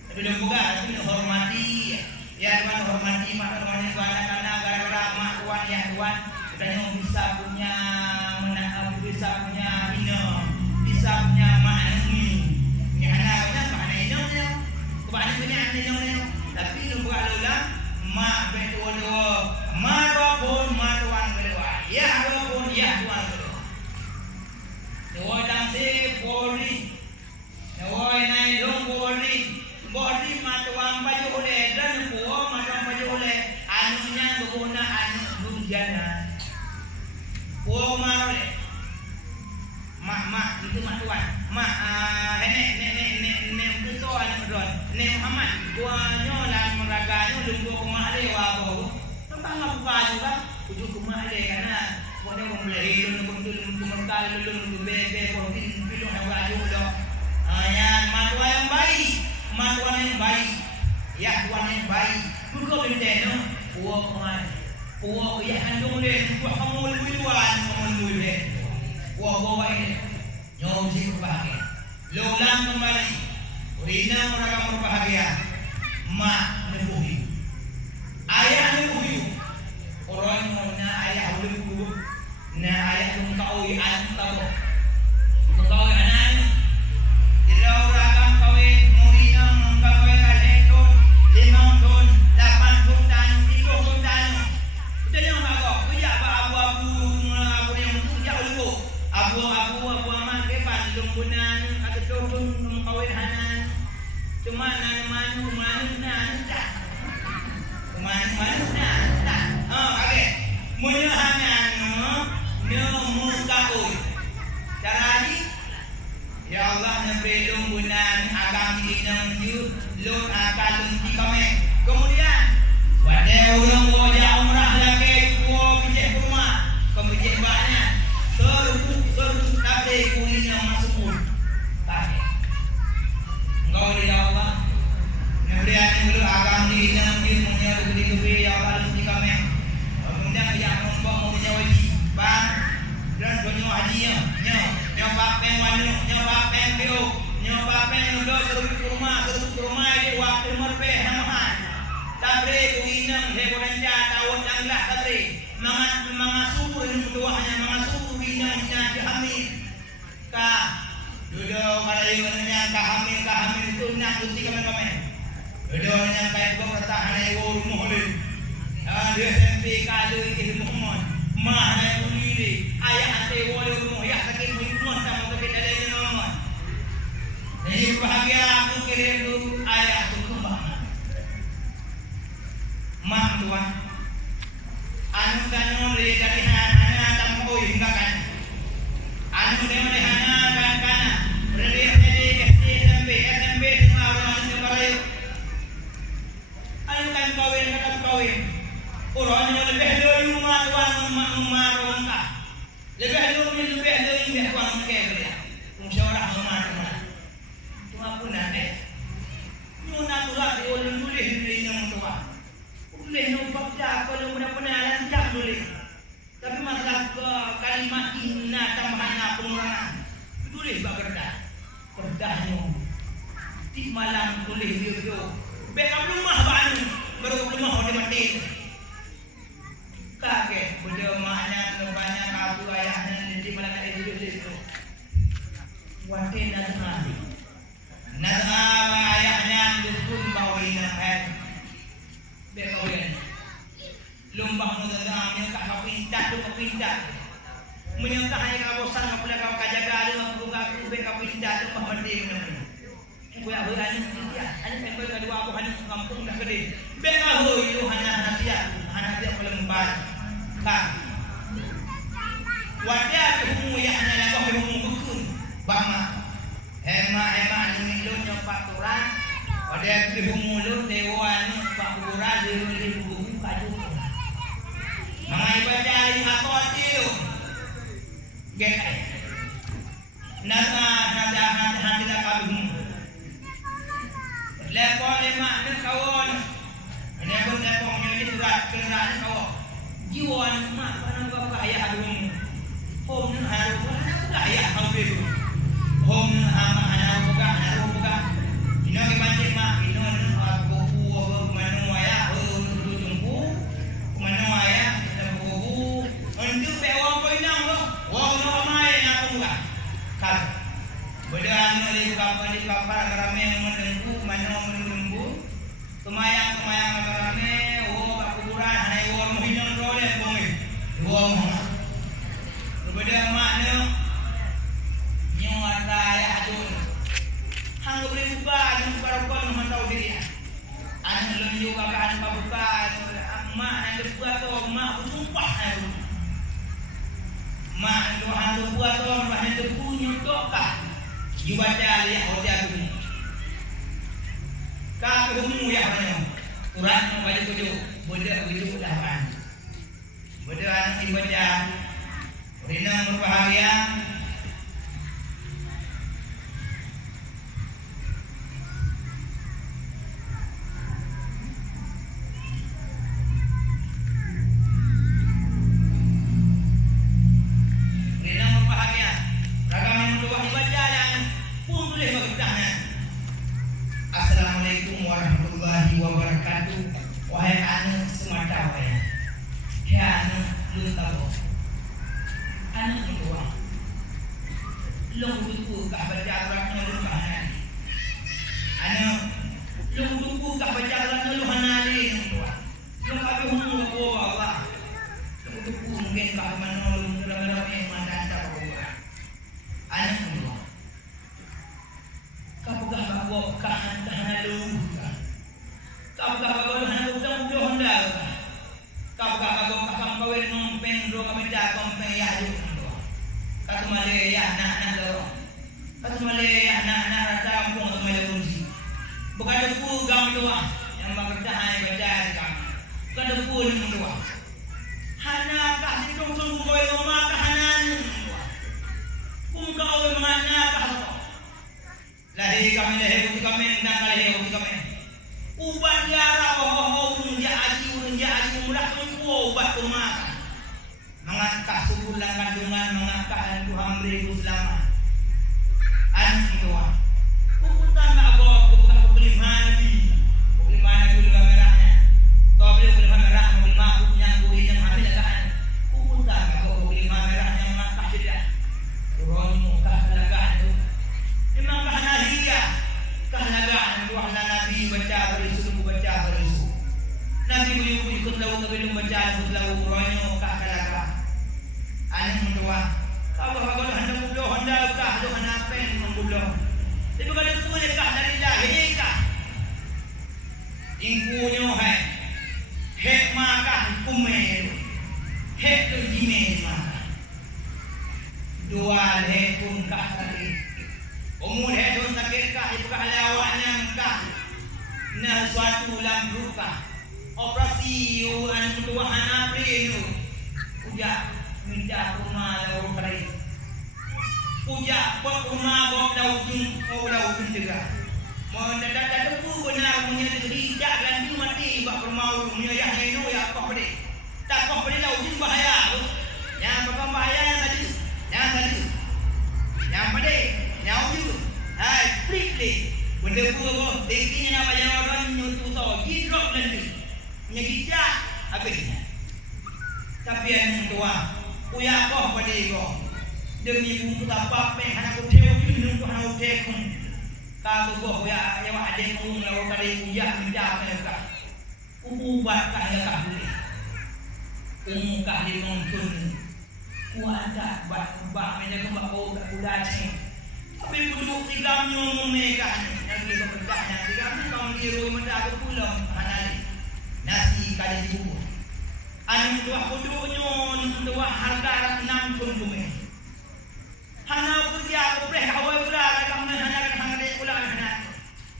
Tapi dah buka tapi hormati. Ya tuan hormati mak tuan anak-anak gara-gara mak tuan ya tuan. Katanya bisa punya bisa punya bisa punya makna ini. Ni anak kan makna ini dia. Kebanyakan punya ini. Tapi lu buat lula mak betul-betul marapun matuan kedua. Ya walaupun ya tuan kedua. Dua dang se poli. Dua nai long poli. Bodi matuan baju oleh dan puo matuan baju oleh anunya guna anu dujana. Puo marole. Mak itu mak tuan. Mak nenek itu anu don. Nek Muhammad tuannya lan meraganya lunggu kumah le wa bau. Tentang apa baju kan? Ujuk kumah le karena pokoknya membeli lunggu merkal lunggu bebe pokoknya pilih baju do. Yang matuan yang baik. Matuan yang baik. Ya tuan yang baik. Dulu benteno puo kumah. Puo ya andung le puo kamu luan kamu le. Bawa ini nyom si berbahagia lulang kembali urina mereka berbahagia mak nebuhi ayah nebuhi orang mana ayah nebuhi na ayah mengkawin anak tahu mengkawin anak tidak orang kawin urina mengkawin alhekton 5 ton 8 ton 10 ton udah yang bago kerja abu-abu yang kerja dulu Abu aman ke bandung gunan atau turun mengkawin hanan cuma mana tak kage munya hanan no muka oi cara ni ya Allah na belum gunan agam dinang ju lun akalun di kami kemudian wade orang wajah umrah lagi kuo bijak rumah pembijak banyak seru tapi kulinya masuk tak engkau di Allah kemudian dulu agam di dalam ilmunya di kebi ya Allah di kami kemudian yang membawa punya wajib bang dan punya hajinya nyoba pengwanu nyoba pengbiu nyoba pengdo seru rumah di waktu merpe hamahan tapi kulinya hebolanja tahun yang lah tapi mga suku ini berdoanya mga suku ini menjadi hamil ka duduk pada yang hamil itu nak kunci kami duduk yang kayak bertahan ayo rumah le dia SMP kalau ini Muhammad mana kunci ayah ante wali rumah ya sakit rumah tamu sakit ada ini Muhammad jadi bahagia aku kirim dulu ayah aku kembang mak tuan anu kanu dari hana tampo hingga kan anu dari hana kan kana dari SMP semua orang sebarai anu kan kawin orang yang lebih dari rumah tuan rumah ka lebih dari tuan ke dia musyawarah rumah cuma pun ada nyuna tulah diulun boleh dari yang tua boleh nampak tak kalau benar-benar lancar boleh. Tapi masalah kalimat inna tambahan pengurangan. Boleh buat kerdah. Kerdahnya. Di malam boleh dia. Backup rumah baru. Baru rumah orang mati. Kakek. Benda maknya banyak abu ayahnya. Di malam itu. Wakil nazmah. Nazmah ayahnya. Dukun bawina. Bekoyan lumbang mudara menyangka kapindah menyangka hanya kawasan kapula kau kajaga ada buka kubek kapindah tu pahadi mana kuya ani dia ani member kedua aku hani kampung dah gede bela hoi lu hana dia kalau membar kan wadah humu ya hana la ko humu bukun bama hema ni lu nyopak turang wadah humu lu dewan pak pura di buku kaju mangai bajari akotiu gek nata hati kabum lepo lema ne kawon ne ko lepo nyoni surat kenaan kawo jiwan mak panang bapa ayah dum hom ne haru ayah hawe hom ne ama ana buka ino ke banjir mak ino ne aku ku manu ayah tunggu manu ayah tunggu undu pe wong ko inang lo wong no mai na tunga kan bedaan oleh kapal di kapal rame menunggu mana menunggu kemayang rame kuburan hanai wong hilang role bongi wong beda makna nyata ya adun hang boleh buka anu parokon mentau diri anu lunju kakak anu buka mak anu buat tu mak sumpah anu mak anu buat tu mak anu punya tokah Jubaca lihat hotel tu. Kak humu ya mana? Quran baca tujuh, benda tujuh lapan. Benda anak dibaca. Rina berbahagia. Assalamualaikum warahmatullahi wabarakatuh. Wahai anak semata wayang, hai anak lu tahu, anak kedua, lu buku kah baca Al-Quran lu hanan, anak lu buku kah baca Al-Quran lu hanan lu kedua, lu kah hukum aku Allah, lu buku mungkin kah mana lu dalam yang mana tak Allah, anak kedua. Kapugah bago kahan lu kapugah bago halu tang do honda kapugah bago kakam kawin nompeng do kami ja kompeng ya ju katumale ya na do katumale ya na rata kampung katumale kunci bukan depu gam doa yang bekerja hai baca kami bukan depu ni doa hana kah hitung sungguh kowe rumah kahanan kum kau mana kah lahir kami dan lahir kami. Ubat darah unja aji mudah tu ubat rumah. Mengangkat subulan kandungan mengangkat Tuhan beri selamat. Anak doa. Kuputan tak go kuputan beli mana dulu merahnya. Kau beli merah beli mak yang kuih yang habis lagaan. Kuputan tak go beli merahnya mengangkat dia. Turun muka lagaan tu. Memang kahanahiya kahalagaan doa Nabi baca berisu Nabi beliau ikut lalu belum baca lalu roino kahalaga anu mendoa kalau hendak bulo hendak kah do hanapen membulo tapi kalau punya kah dari lahir kah ingkunyo hai hikmah kah kumel hek tu jime mah dua lekun kah tadi umur hedon sakit kah ibu kah lawaknya kah nah suatu lambu kah operasi anu tuahan april uja minta rumah lau kari uja buat rumah buat lau juga mau dadak tu benar punya tidak ganti mati buat rumah punya yang heno ya apa pada tak apa pada lau jin bahaya yang apa bahaya yang tadi yang pada yang you hai quickly benda buat tingginya nama jangan orang nyutu tau hidrop nanti nyegijak habisnya tapi yang tua uya kau pada ego demi buku tapak peng hana ku teu minum ku hana utekum ka tu go uya ya ade ku lawo kali uya minda ka ubat ka ya ka beli ka di nonton ku ada ba mena ku ba ko ka udacing tapi kudu tigam nyomo meka yang dia berkahnya. Kami kau liru mendak pulang hanali. Nasi kali bubur. Anu dua kuduknya dua harga 6 pun bumi. Hana kerja kupreh kawai pula kamu hana hana dia pula hana.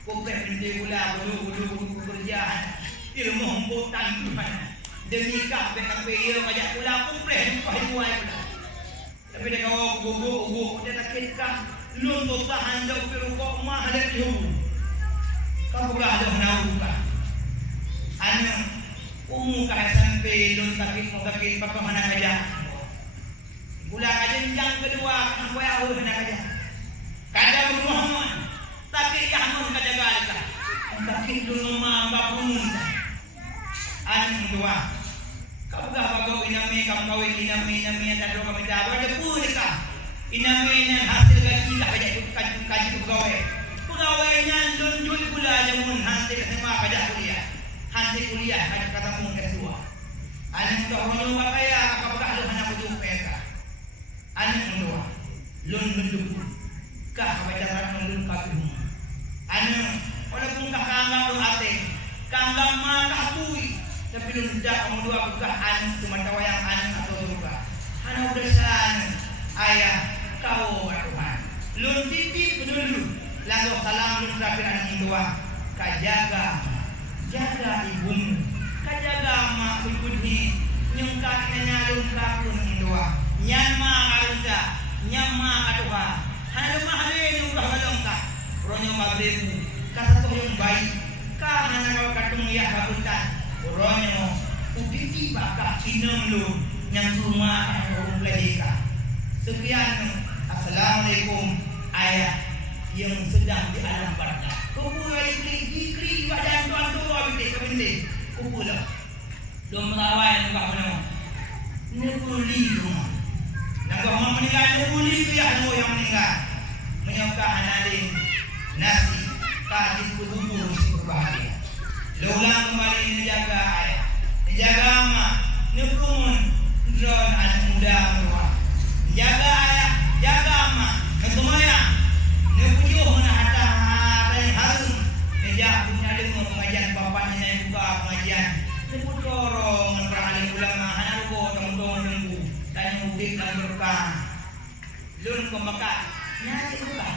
Kupreh dia pula kudu kerjaan. Ilmu hembutan pula. Demi kah BKP dia banyak pula kupreh kuai pula. Tapi dia kau guguk dia tak kah lun tu tahan jauh perukok mah ada dihu. Kau pula ada hana buka. Anu umukah sampai lun takit pakai mana aja. Pula kajian yang kedua aku awal hana aja. Kada Muhammad tapi kamu kada galika. Takit dulu mah bapun. Anu kedua. Kau gak bago inami kamu kawin inami ada dua kami dah ada pun kah. Inami nan hasil gaji dah kaji pegawai. Pegawainya lun jul pula jamun hasil SMA kada kuliah. Hasil kuliah ada kata pun S2. Anu orang yang kaya apakah lu hanya kudu peka. Anu kedua. Lun bentuk. Kah baca lun kabeh. Anu walaupun kah kanggam lu ate. Kanggam mah kapui. Tapi lun dak kamu dua kah anu semata wayang anu atau juga. Anu udasan ayah kau Tuhan. Lun titip dulu. Lalu salam lun terakhir anu kedua. Kajaga jaga ibumu, kajaga mak ibuni, nyungkat nyalun kakun dua, nyama karunja, nyama kaduha, hana mahale nyungkah balongka, ronyo magrebu, kasatu yang baik, kah hana kau katung ya kabutan, ronyo uditi bakah inem lu, nyang rumah orang lehika. Sekian, assalamualaikum ayah yang sedang di alam barzah. Kupulai kli badan tuan tu abis kupulai. Dom rawai nak mana? Nepuli rumah. Nak orang meninggal nepuli tu ya yang meninggal. Menyokah analin nasi kaji kubur si berbahagia. Laulang kembali menjaga ayah, menjaga mak, nepun drone anak muda merua. Jaga ayah, jaga mak, ketumaya. Nepujuh mana ada yang harum. Nejak punya ada pengajian bapaknya yang buka pengajian. Neput dorong para alim ulama hana ruko tong-tong nunggu. Dan mudik dan berkah. Lun pembekat. Nyari berkah.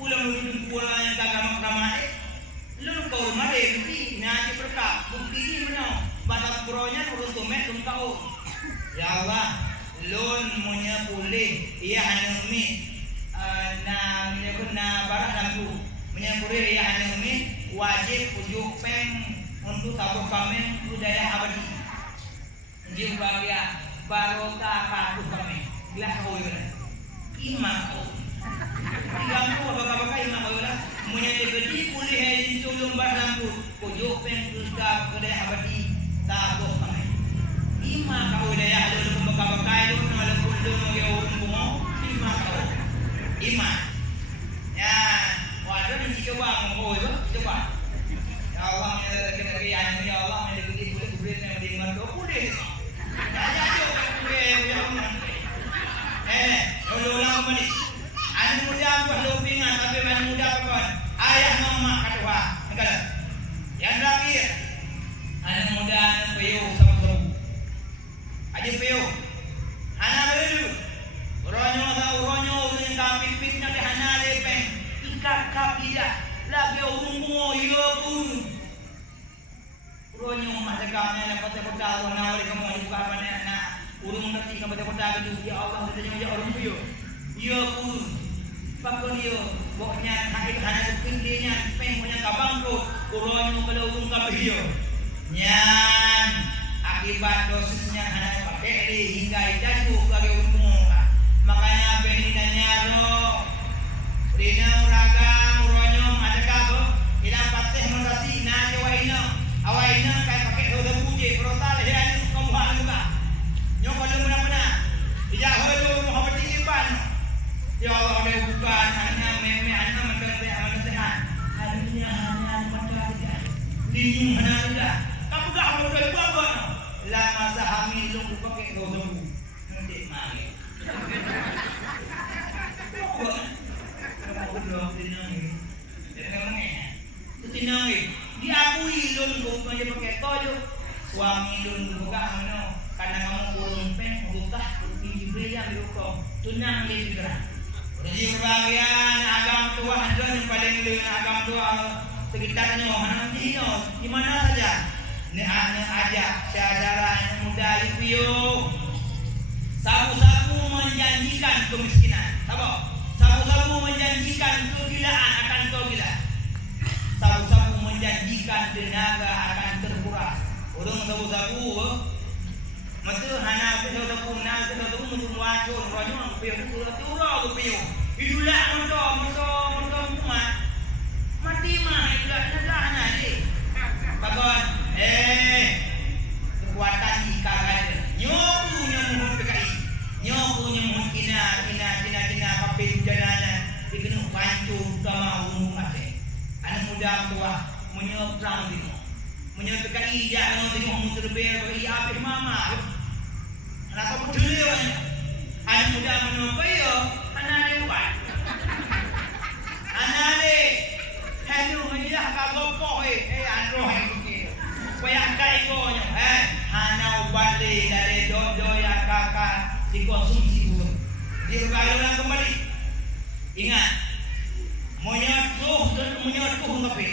Ulang lun pulang yang kagak ramai. Lun kau rumah deh bukti nyari berkah. Bukti ini mana? Batak bronya urun tumet lun kau. Ya Allah, lun punya pulih. Ia hanya umi. Na barat lampu menyamburi ya hanumi wajib ujuk peng untuk tabuh kami budaya abadi. Jadi bahagia barokah kadu kami. Gelas kau ira. Imam kau. Imam kau bakal imam kau ira. Menyamburi pulih hari tolong barat lampu ujuk peng untuk budaya abadi tabuh kami. Imam kau ira ya ada bakal lu nama lampu dono ya urung bungo. Imam kau. Iman. Ya, wajar ni coba mengkoi tu, coba. Ya Allah, kena kian ya Allah, ni dikit boleh ni di mana tu boleh. Ya boleh, ya. Ulang kembali. Anak muda buat lupingan, tapi anak muda kawan. Ayah mama kata negara. Yang terakhir, anak muda anak peo sama seru. Aja peo. Anak dulu. Uronyo yang kami pitnya di hana lepeng ikat kapida lagi urung yo pun uronyo masa kami nak kota warna wali kamu buka mana nak urung nanti kamu kota kedua ya Allah kita jangan orang yo pun pakon yo pokoknya hakik hana pindinya peng punya kabang tu uronyo kalau urung kapi yo nyan akibat dosisnya hana pakai hingga jatuh bagi urung. Makanya beninanya ro rina uraga muronyo ada kago ila pateh mondasi na jawaina awaina kai pakai roda puje protale ya kamu hal juga nyoko lu mana dia hoyo Muhammad iban ya Allah ada bukan hanya meme hanya mendengar amanah sehat hanya mendengar liung hanya sudah kamu gak mau buat la masa hamil lu pakai roda nanti mari. aja pakai toyo. Suami dun buka mana? Karena kamu kurung pen, buka di berian di hukum. Tunang di gerak. Jadi berbagian agam tua ada yang paling lebih agam tua sekitarnya orang di mana saja. Ni ajak saudara yang muda itu sabu-sabu menjanjikan kemiskinan. Sabu-sabu menjanjikan kegilaan akan kau gila. Sabu-sabu menjanjikan tenaga akan terkuras. Orang sabu-sabu matu hana sabu-sabu nak sabu-sabu menunggu wacun ronyong piu turun piu. Itulah motor rumah. Mati mah itulah negara ni. Kawan, kekuatan ika ada. Nyoku nyamuhun PKI. Nyoku nyamuhun kina kapil janana. Dikena pancu kama umum ase. Anak muda tua menyeberang dino. Menyeberang PKI jangan tengok muter bel bagi apa mama. Anak kau peduli anak muda menyeberang anak dia buat. Anak dia hello menjelah kagopok androh Koyak kai konyo, hana ubali dari dodo yang kakak dikonsumsi dulu. Diulang kembali. Ingat, menyatuh ngapi.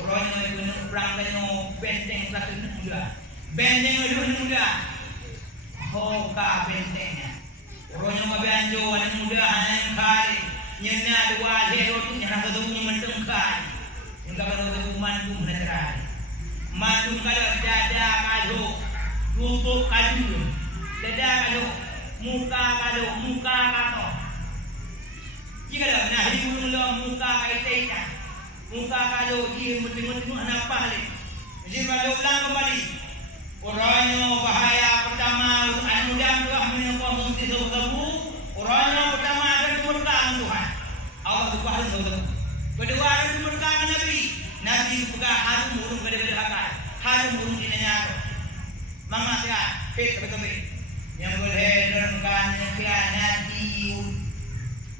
Orangnya itu perang dengan benteng satu muda. Benteng itu muda. Hoka bentengnya. Orangnya kabianjo anak muda anak kali. Nyena dua hero tu nyana satu menteng kali. Yang kabar satu mantu menerai. Mantu kalau dada kalau lutut kalau dada kalau muka kalau jika dah nah di mulut muka kaitnya muka kalau dia betul-betul anak pahli jadi kalau ulang kembali orangnya bahaya pertama anak muda tuah menyokong sesuatu orangnya pertama ada kemurkaan Tuhan Allah Tuhan sesuatu kedua ada kemurkaan Nabi buka harum burung gede-gede akal. Harum burung dinanya. Mama sihat, fit betul. Yang boleh renungkan nanti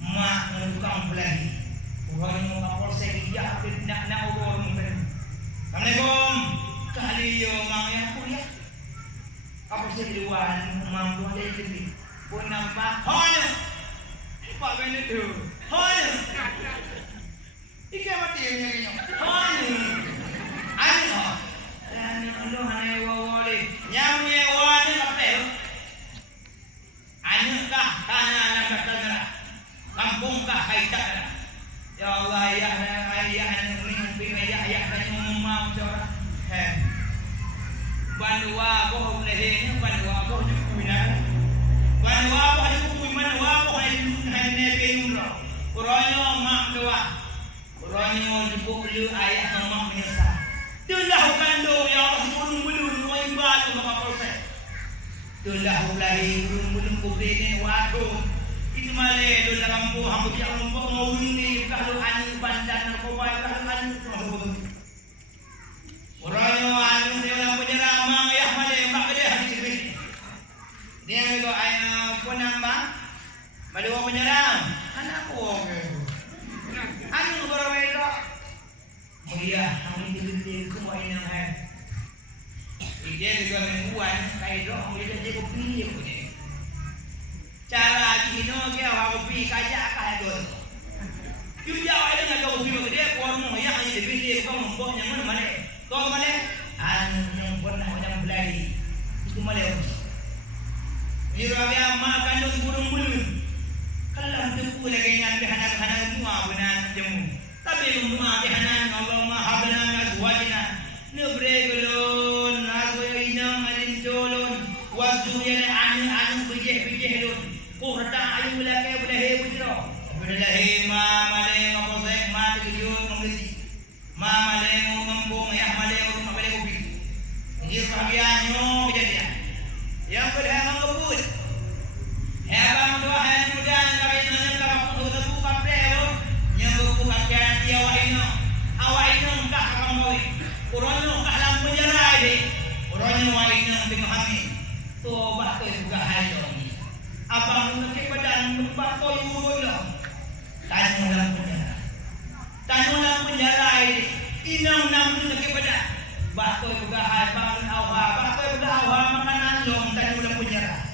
mak menukang belai. Orang yang kapolsek dia nak urut mungkin. Assalamualaikum. Kali yo mang yang kuliah. Kapolsek di luar mang tuan dia ini. Pun nampak. Hono. Pak benar tu. Hono. Ika mati yang nyanyi. Hono. Ano. Dan ando hanai wawali. Nyamu wawali apa? Ano kah tanah anak tanah. Kampung kah kaitan. Ya Allah ya ayah mimpi ayah dan umam seorang. Bandua boh lehnya bandua boh jukuinan. Bandua boh jukui bandua boh hai penumro. Uronyo mak doa. Uronyo jupuk lu ayah mak menyesal. Itulah kando ya Allah bulung-bulung noi batu maka proses. Itulah ulai bulung-bulung kubrin waktu. Itu male do kampung hambu dia lombok mau ini kalau anu bandan narkoba kalau anu masuk. Uronyo anu dia penyeramang ya male mak gede hati gede. Dia itu ayah penambang. Male penyeram. Anakku. Anu berbeda. Mulia kami diberi kemuliaan yang dia juga membuat kayak doang dia jadi kopi punya. Cara dino ke kopi kaya kayak doang. Juga ada nggak kopi begitu orang mau yang hanya diberi kau nombok yang mana? Kau mana? Yang pernah orang belai itu mana? Jika makan dong burung-burung. Kalau tu lagi yang berhanang-hanang semua benar jemu. Tapi rumah kehanan Allah mahabna azwajna nubre golon azwajna alin dolon wazuyan an bijih don qurta ayu lake belahe bujro belahe ma male ngapose ma tujuan mengerti ma male ngomong ya male rumah male kopi ini bagiannya kejadian yang kedua ngebut hebat doa yang mudah kali dengan kamu tu kapre bukan dia awak kah kamu orangnya kah dalam penjara ini orangnya awak tengah hamil tobat tu juga hal ini apa mungkin badan berubah kau mula tanu dalam penjara ini inang tu nak badan Bato bugahay bangun awha, bato bugahawa makanan long tadi udah punyerah.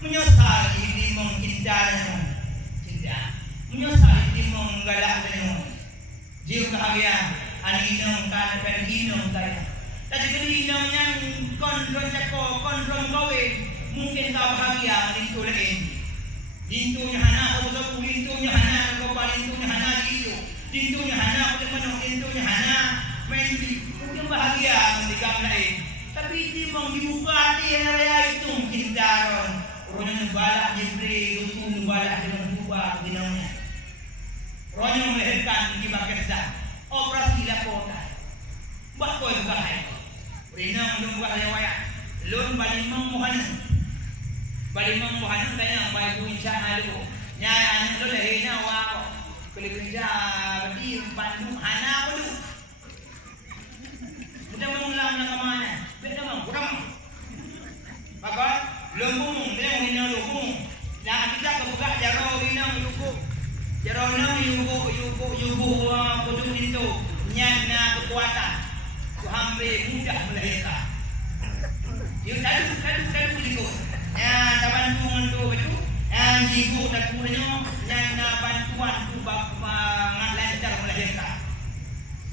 Menyesal ini menghindarnya, cinta. Menyesal ini menggalaknya. Jiwa bahagia, aninong kan hinong kaya. Tadi kelinong yang kontrol cako, kontrol kowe, mungkin kau bahagia menintulain. Dintunya hana kau tu, dintunya hana kau palintunya hana itu, dintunya hana kau penuh, dintunya hana mendi. Mungkin bahagia mendigam lain. Tapi di mong dibuka di area itu mungkin daron. Ronya nubalak jibri, utu nubalak dengan dua dinamnya. Ronya melahirkan di Pakistan. Operasi Lakota. Buat kau buka hai. Rina belum buka hai wayang. Lun balimang muhanan. Balimang muhanan kaya bayi kunca halu. Nyai anak tu lahirnya wako. Kali kunca badi Bandung hana padu. Kita mengulang nak mana? Beda mang kurang. Maka lumbung dia hina lumbung. Yang kita kebuka jaro hina lumbung. Jaro hina yugo pojok itu nyana kekuatan. Tu hampir mudah melahirkan. You kadu jigo. Ya bantuan tu betul. Yang jigo tak punya nyana bantuan tu bak lancar melahirkan.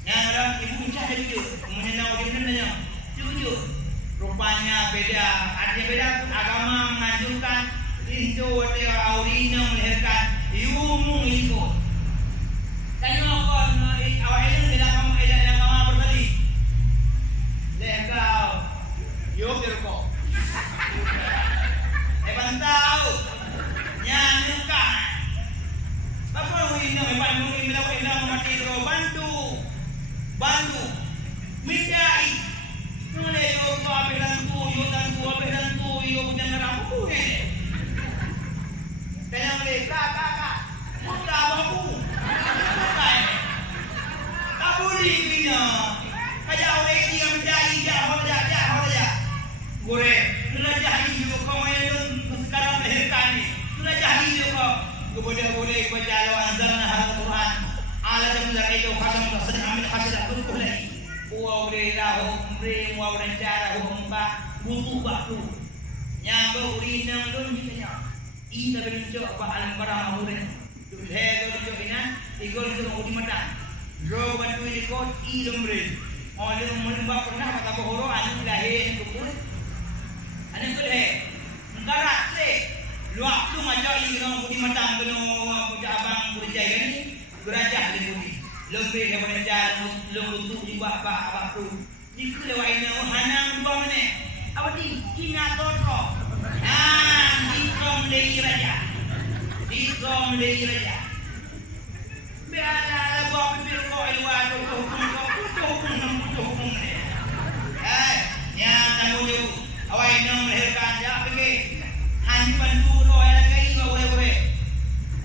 Yang orang ibu cah dia menyenau dia benarnya. Jujur. Rupanya beda. Artinya beda agama menganjurkan itu dia aurina melahirkan yumu ikut. Tanya apa awak ini dalam agama berbalik. Lekau yo berko. Bantau. Nyanuka. Apa ini memang mati bantu midai nole yo babelantu yo jangan rampu tayang le kakak muka babu kai kabuli kinya aja oleh dia menjadi hoja gore nelajahi yo kau yang sekarang melahirkan ni nelajahi yo kau boleh baca anzalna al-Quran ala jamzar itu khasam khasam amin khasam kumpul lagi uang lahu umri uang rencana umba butuh waktu yang berurinang dulu kita ini bentuk alam para murid hego dijokinan igol itu udi mata ro bantu ikut ilumre oleh umba pernah kata bohoro anu lahir kumpul anu kulle karat se luak lu macam ini udi mata kena abang berjaya ni gerajah di bumi lebih daripada jalan untuk juga apa tu jika lewat ini hanang dua menit apa ni kina totro dikom lagi raja biarlah buat pipil kau luar hukum ni yang tanggung jawab awak ini melahirkan ya pergi hanya bantu roh yang lagi boleh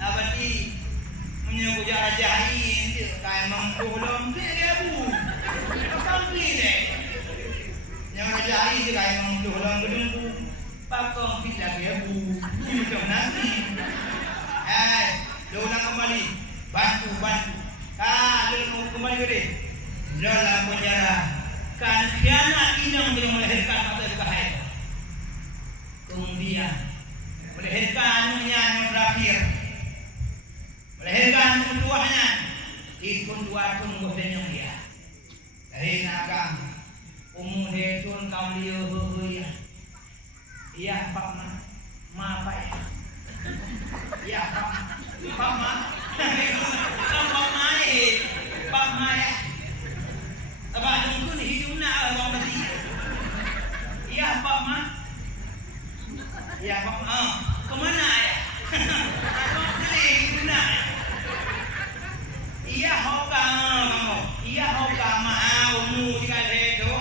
apa ni punya bujak raja ini kaya mengkulung dia bu sampai deh yang raja ini kaya mengkulung gedungku pakong tidak dia bu hidup nanti ulang kembali bantu lu kembali gede dalam penjara kan khianat inang yang melahirkan mata bahaya kemudian melahirkan yang terakhir melahirkan keduanya ikut dua tunggu dan dia dari nakam umudetun kaum liya ya pak ma apa ya pak ma pak ma ya apa dungkun hidupnya abang berarti ya pak ma kemana ya abang kali hidupnya iya hoka umu jika ledo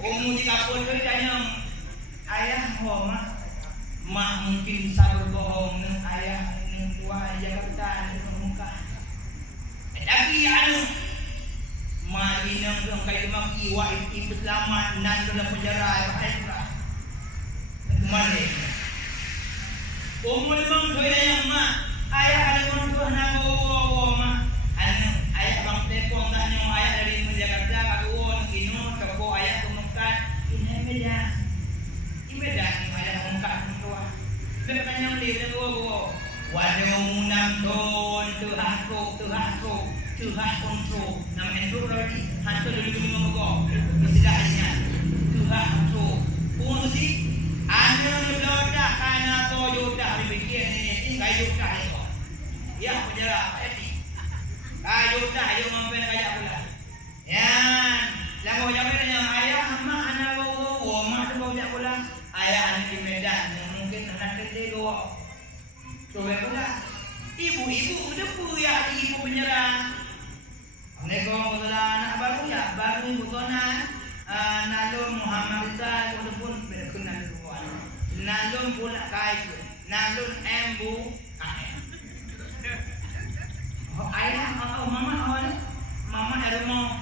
umu jika pun tanya ayah homa mak mungkin sabar bohong neng ayah neng tua Jakarta neng muka tapi anu mari neng dong kayak maki wa ibu selamat nan dalam penjara kemana umu lemang doya yang mak ayah ada kontuh nago mak ayah bang tepong tanya ayah dari Jakarta kaguon ino umunam ton tuhah kontrol nama Andrew Rodi hantu dulu ngomong istilahnya tuhah kontrol pun si anu ni belodak kana Toyota dipikir ni Toyota ni ya penjara eti Toyota yo mampir kaya pula yan lagu jamin yang ayah mak anak go mak tu kaya pula ayah anak di Medan mungkin anak kecil go coba pula ibu udah puya ibu penyerang Assalamualaikum anak baru ya baru ibu tuan nalung Muhammad Rizal walaupun berkenal ruan nalung pula kait nalung embu ayah mama rumah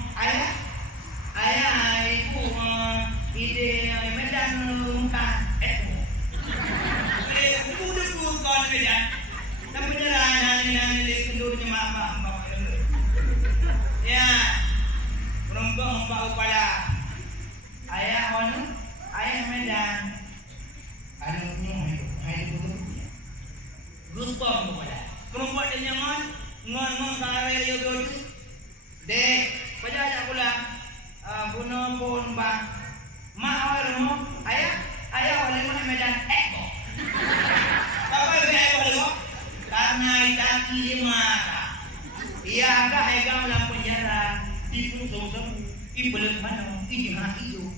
ayah ibu ide Medan rumah ibu udah bukan Medan dan penyerahan nani kendurnya mama ya perempuan kepala ayah Medan Gutom kepala perempuan dia ngon kalau radio itu dek pajak pula bunuh pun bang mak awal ayah oleh mana Medan apa itu ayah karena itaki mata ia agak hegang dalam penjara di pusat ibadah mana ijma itu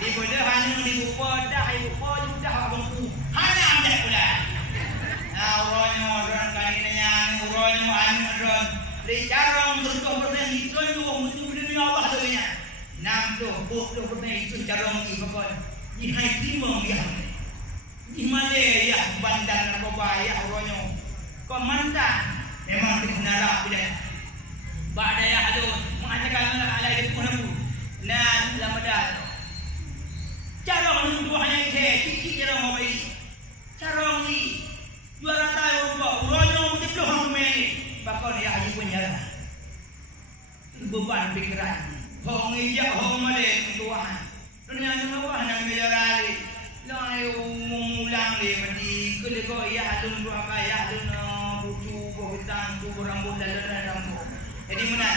di bodoh hanya di buku dah ibu dah abangku hanya ambil pula uranya orang kalinya uranya anu di carong 30% itu mesti dunia Allah tuanya 60% itu carong di pokok di hai timong dia di Malaya bandar narkoba ya uranya komandan memang dikenal bila Ba'da ya halun mengatakan ala itu pun dan lamadan cara menunggu hanya cici cara mau bayi cara ni juara tahu apa uronyo diploh hamil bakal ya haji penjara beban pikiran hong iya hong male tuan dunia semua nak menjara li lai ulang li mandi kele ko ya halun dua kaya halun bucu hutang tu rambut dan rambut jadi mana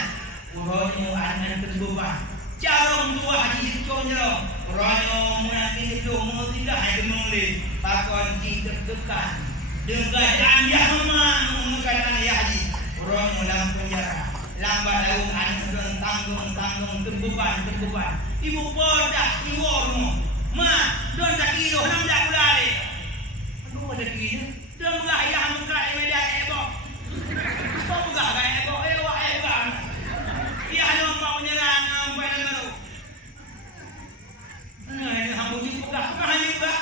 uronyo anak terbeban carong dua haji conro uronyo mungkin itu mau tidak hai gemuli pakon tertekan dengan anda mengumumkan ya haji uronyo dalam penjara lambat laun anak tanggung terbeban ibu bodak iwormo ma don tak kilo nang dak ulale aduh ada kilo dan enggak ayah muka media ebo kok enggak kayak ebo iya ada orang menyerang sampai baru ini hambu buka hanya buka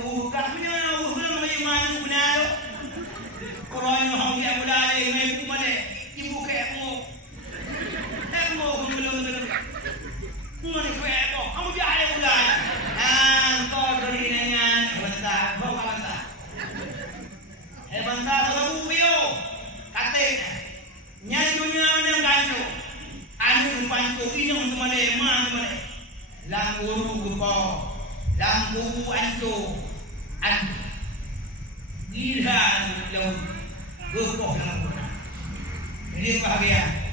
buka punya belum lagi mana benar orang yang hambu yang mulai ibu mana ibu kayak mu belum mana kayak kamu jangan mulai kau dari nanya bentar bawa bentar bentar kalau bio katanya nyai dunia yang ganjo anu panco ini untuk mana lang guru gupo lang bubu anco gila lau gupo lang guna ini bahagia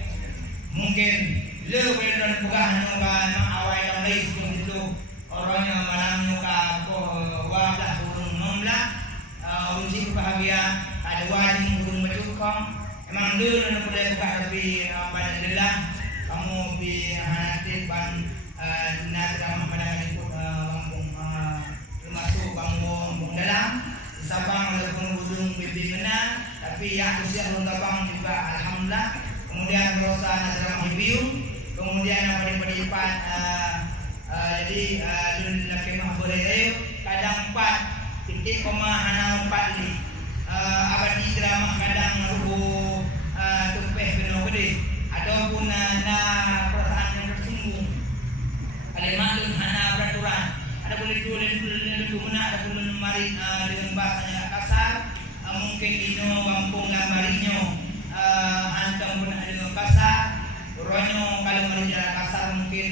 mungkin lebih dan pegang dengan awal yang lain itu orang yang malam nyuka wadah burung membelah uji bahagia ada wajib burung bercukong memang dulu nak boleh buka lebih badan lelah kamu bi hanatif ban nak ramah pada ikut kampung termasuk kampung dalam Sabang walaupun ujung bibi menang tapi ya usia belum tabang juga alhamdulillah kemudian rosa nak hibiu kemudian apa di depan jadi dulu nak kemah boleh kadang 4 titik koma hana 4 ni abadi drama kadang rubuh tumpeh kena gede ataupun na perasaan yang tersinggung kalimat hana peraturan ada boleh dulu mana ada boleh mari dengan bahasa yang kasar mungkin ino kampung lambarinyo hantam pun ada dengan kasar uronyo kalau mari jalan kasar mungkin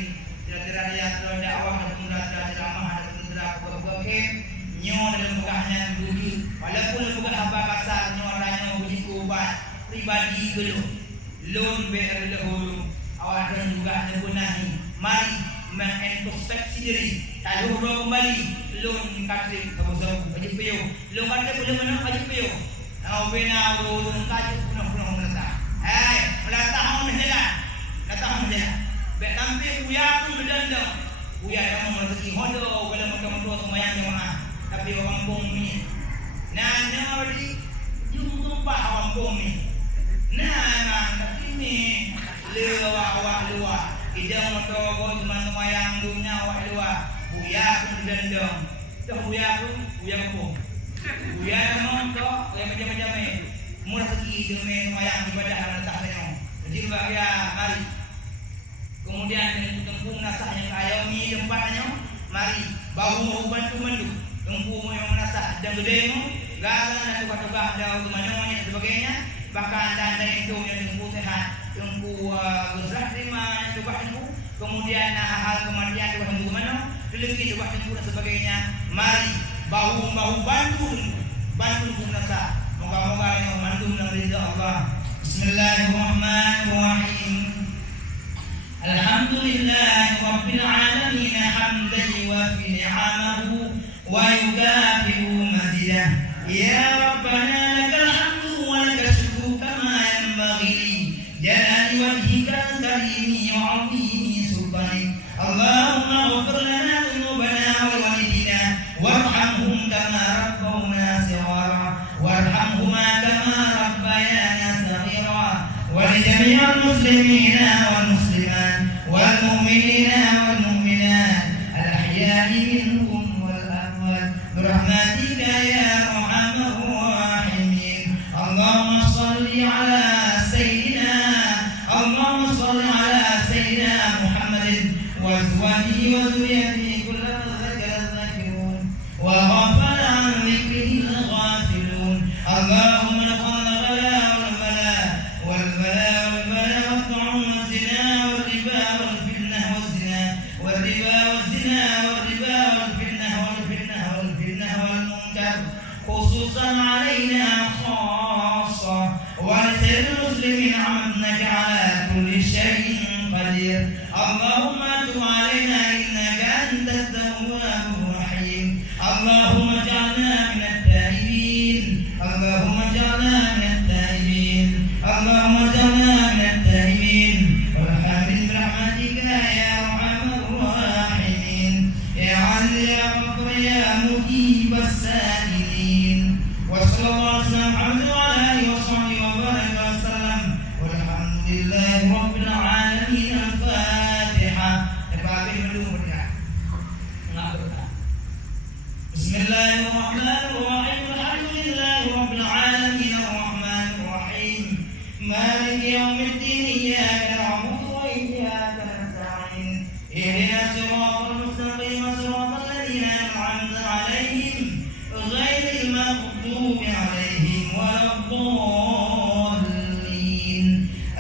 kira-kira dia dakwah ada pun ada ceramah ada pun ada nyo dalam pegahnya budi pribadi dulu. Lun biar dahulu awak dan juga benahi. Mari mengintrospeksi diri. Kalau ro kembali lun katri kamu wajib pio. Lun kata boleh mana wajib pio. Au bina ro lun kata punah melata. Melata hang menjalan. Melata hang menjalan. Baik tampil uya pun berdendam. Uya yang merezeki hodo kalau motor-motor semayang jemaah. Tapi orang kampung ni. Nah, nyawadi jumpa orang kampung ni. Nah, tapi ni luar. Idang motor kau teman-teman yang dunia awak luar. Buya pun berdendam. Dah buya pun, buya kampung. Buya memang kau, buya macam-macam ni. Murah segi demi semayang ibadah dan tak tengok. Jadi ya, mari. Kemudian tempuh nasah yang ayami tempatnya. Mari, bahu bantu mandu. Tempuh yang menasah dan gedemu. Gagal dan tukar-tukar dan mana dan sebagainya. Bahkan anda itu yang tempuh sehat. Tempuh berserah terima yang tukar tempuh. Kemudian hal kematian tukar tempuh mana. Lebih tukar tempuh dan sebagainya. Mari, bahu bantu tempuh nasah. Moga-moga yang membantu dalam ridha Allah. Bismillahirrahmanirrahim. Alhamdulillahi Rabbil Alamin hamdan yuwafi ni'amahu wa yukafi'u mazidah. Ya Rabbana lakal hamdu wa lakal syukru kama yanbaghi li jalali wajhika al-karimi wa 'azimi sultanik. Allahumma ighfir lana dhunubana wa walidina warhamhum kama rabbawna shighara warhamhuma kama rabbayana saghira wa li jami'il muslimina wal muslimat wal mu'minina wal mu'minat al-ahya'i minhum wal amwat birahmatika ya arhamar rahimin. Allahumma salli ala sayyidina Muhammadin wa azwajihi wa dhurriyyatihi kullama dzakara dzakirun wa ghafala an dhikrihi al-ghafilun. Allahumma naqal خصوصا علينا خاصة ولسائر المسلمين عمدناك على كل شيء قدير. اللهم تب علينا إنك أنت التواب الرحيم. اللهم اجعلنا من التائبين. اللهم اجعلنا من التائبين. اللهم اجعلنا من التائبين والحامد برحمتك يا أرحم الراحمين. يا عزيز يا غفور يا مجيب السائلين. وصلى الله على محمد وعلى آله وصحبه وبارك وسلم والحمد لله رب العالمين. الفاتحة. بسم الله الرحمن الرحيم. الحمد لله رب العالمين الرحمن الرحيم مالك يوم الدين. إياك نعبد وإياك نستعين. اهدنا الصراط المستقيم صراط الذين أنعمت عليهم غير المغضوب عليهم ولا الضالين.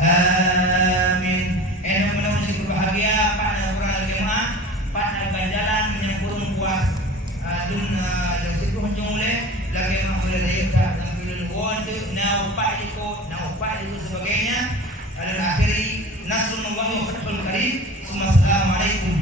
Amin. Mudah-mudahan syukur bahagia pada orang jemaah pada ganjalan menyempurna puas dun yang syukur jumlah lagi mahfuz ayat dan bilul wad na upai sebagainya. Dan akhiri nasrullah wa fathul karim. Assalamualaikum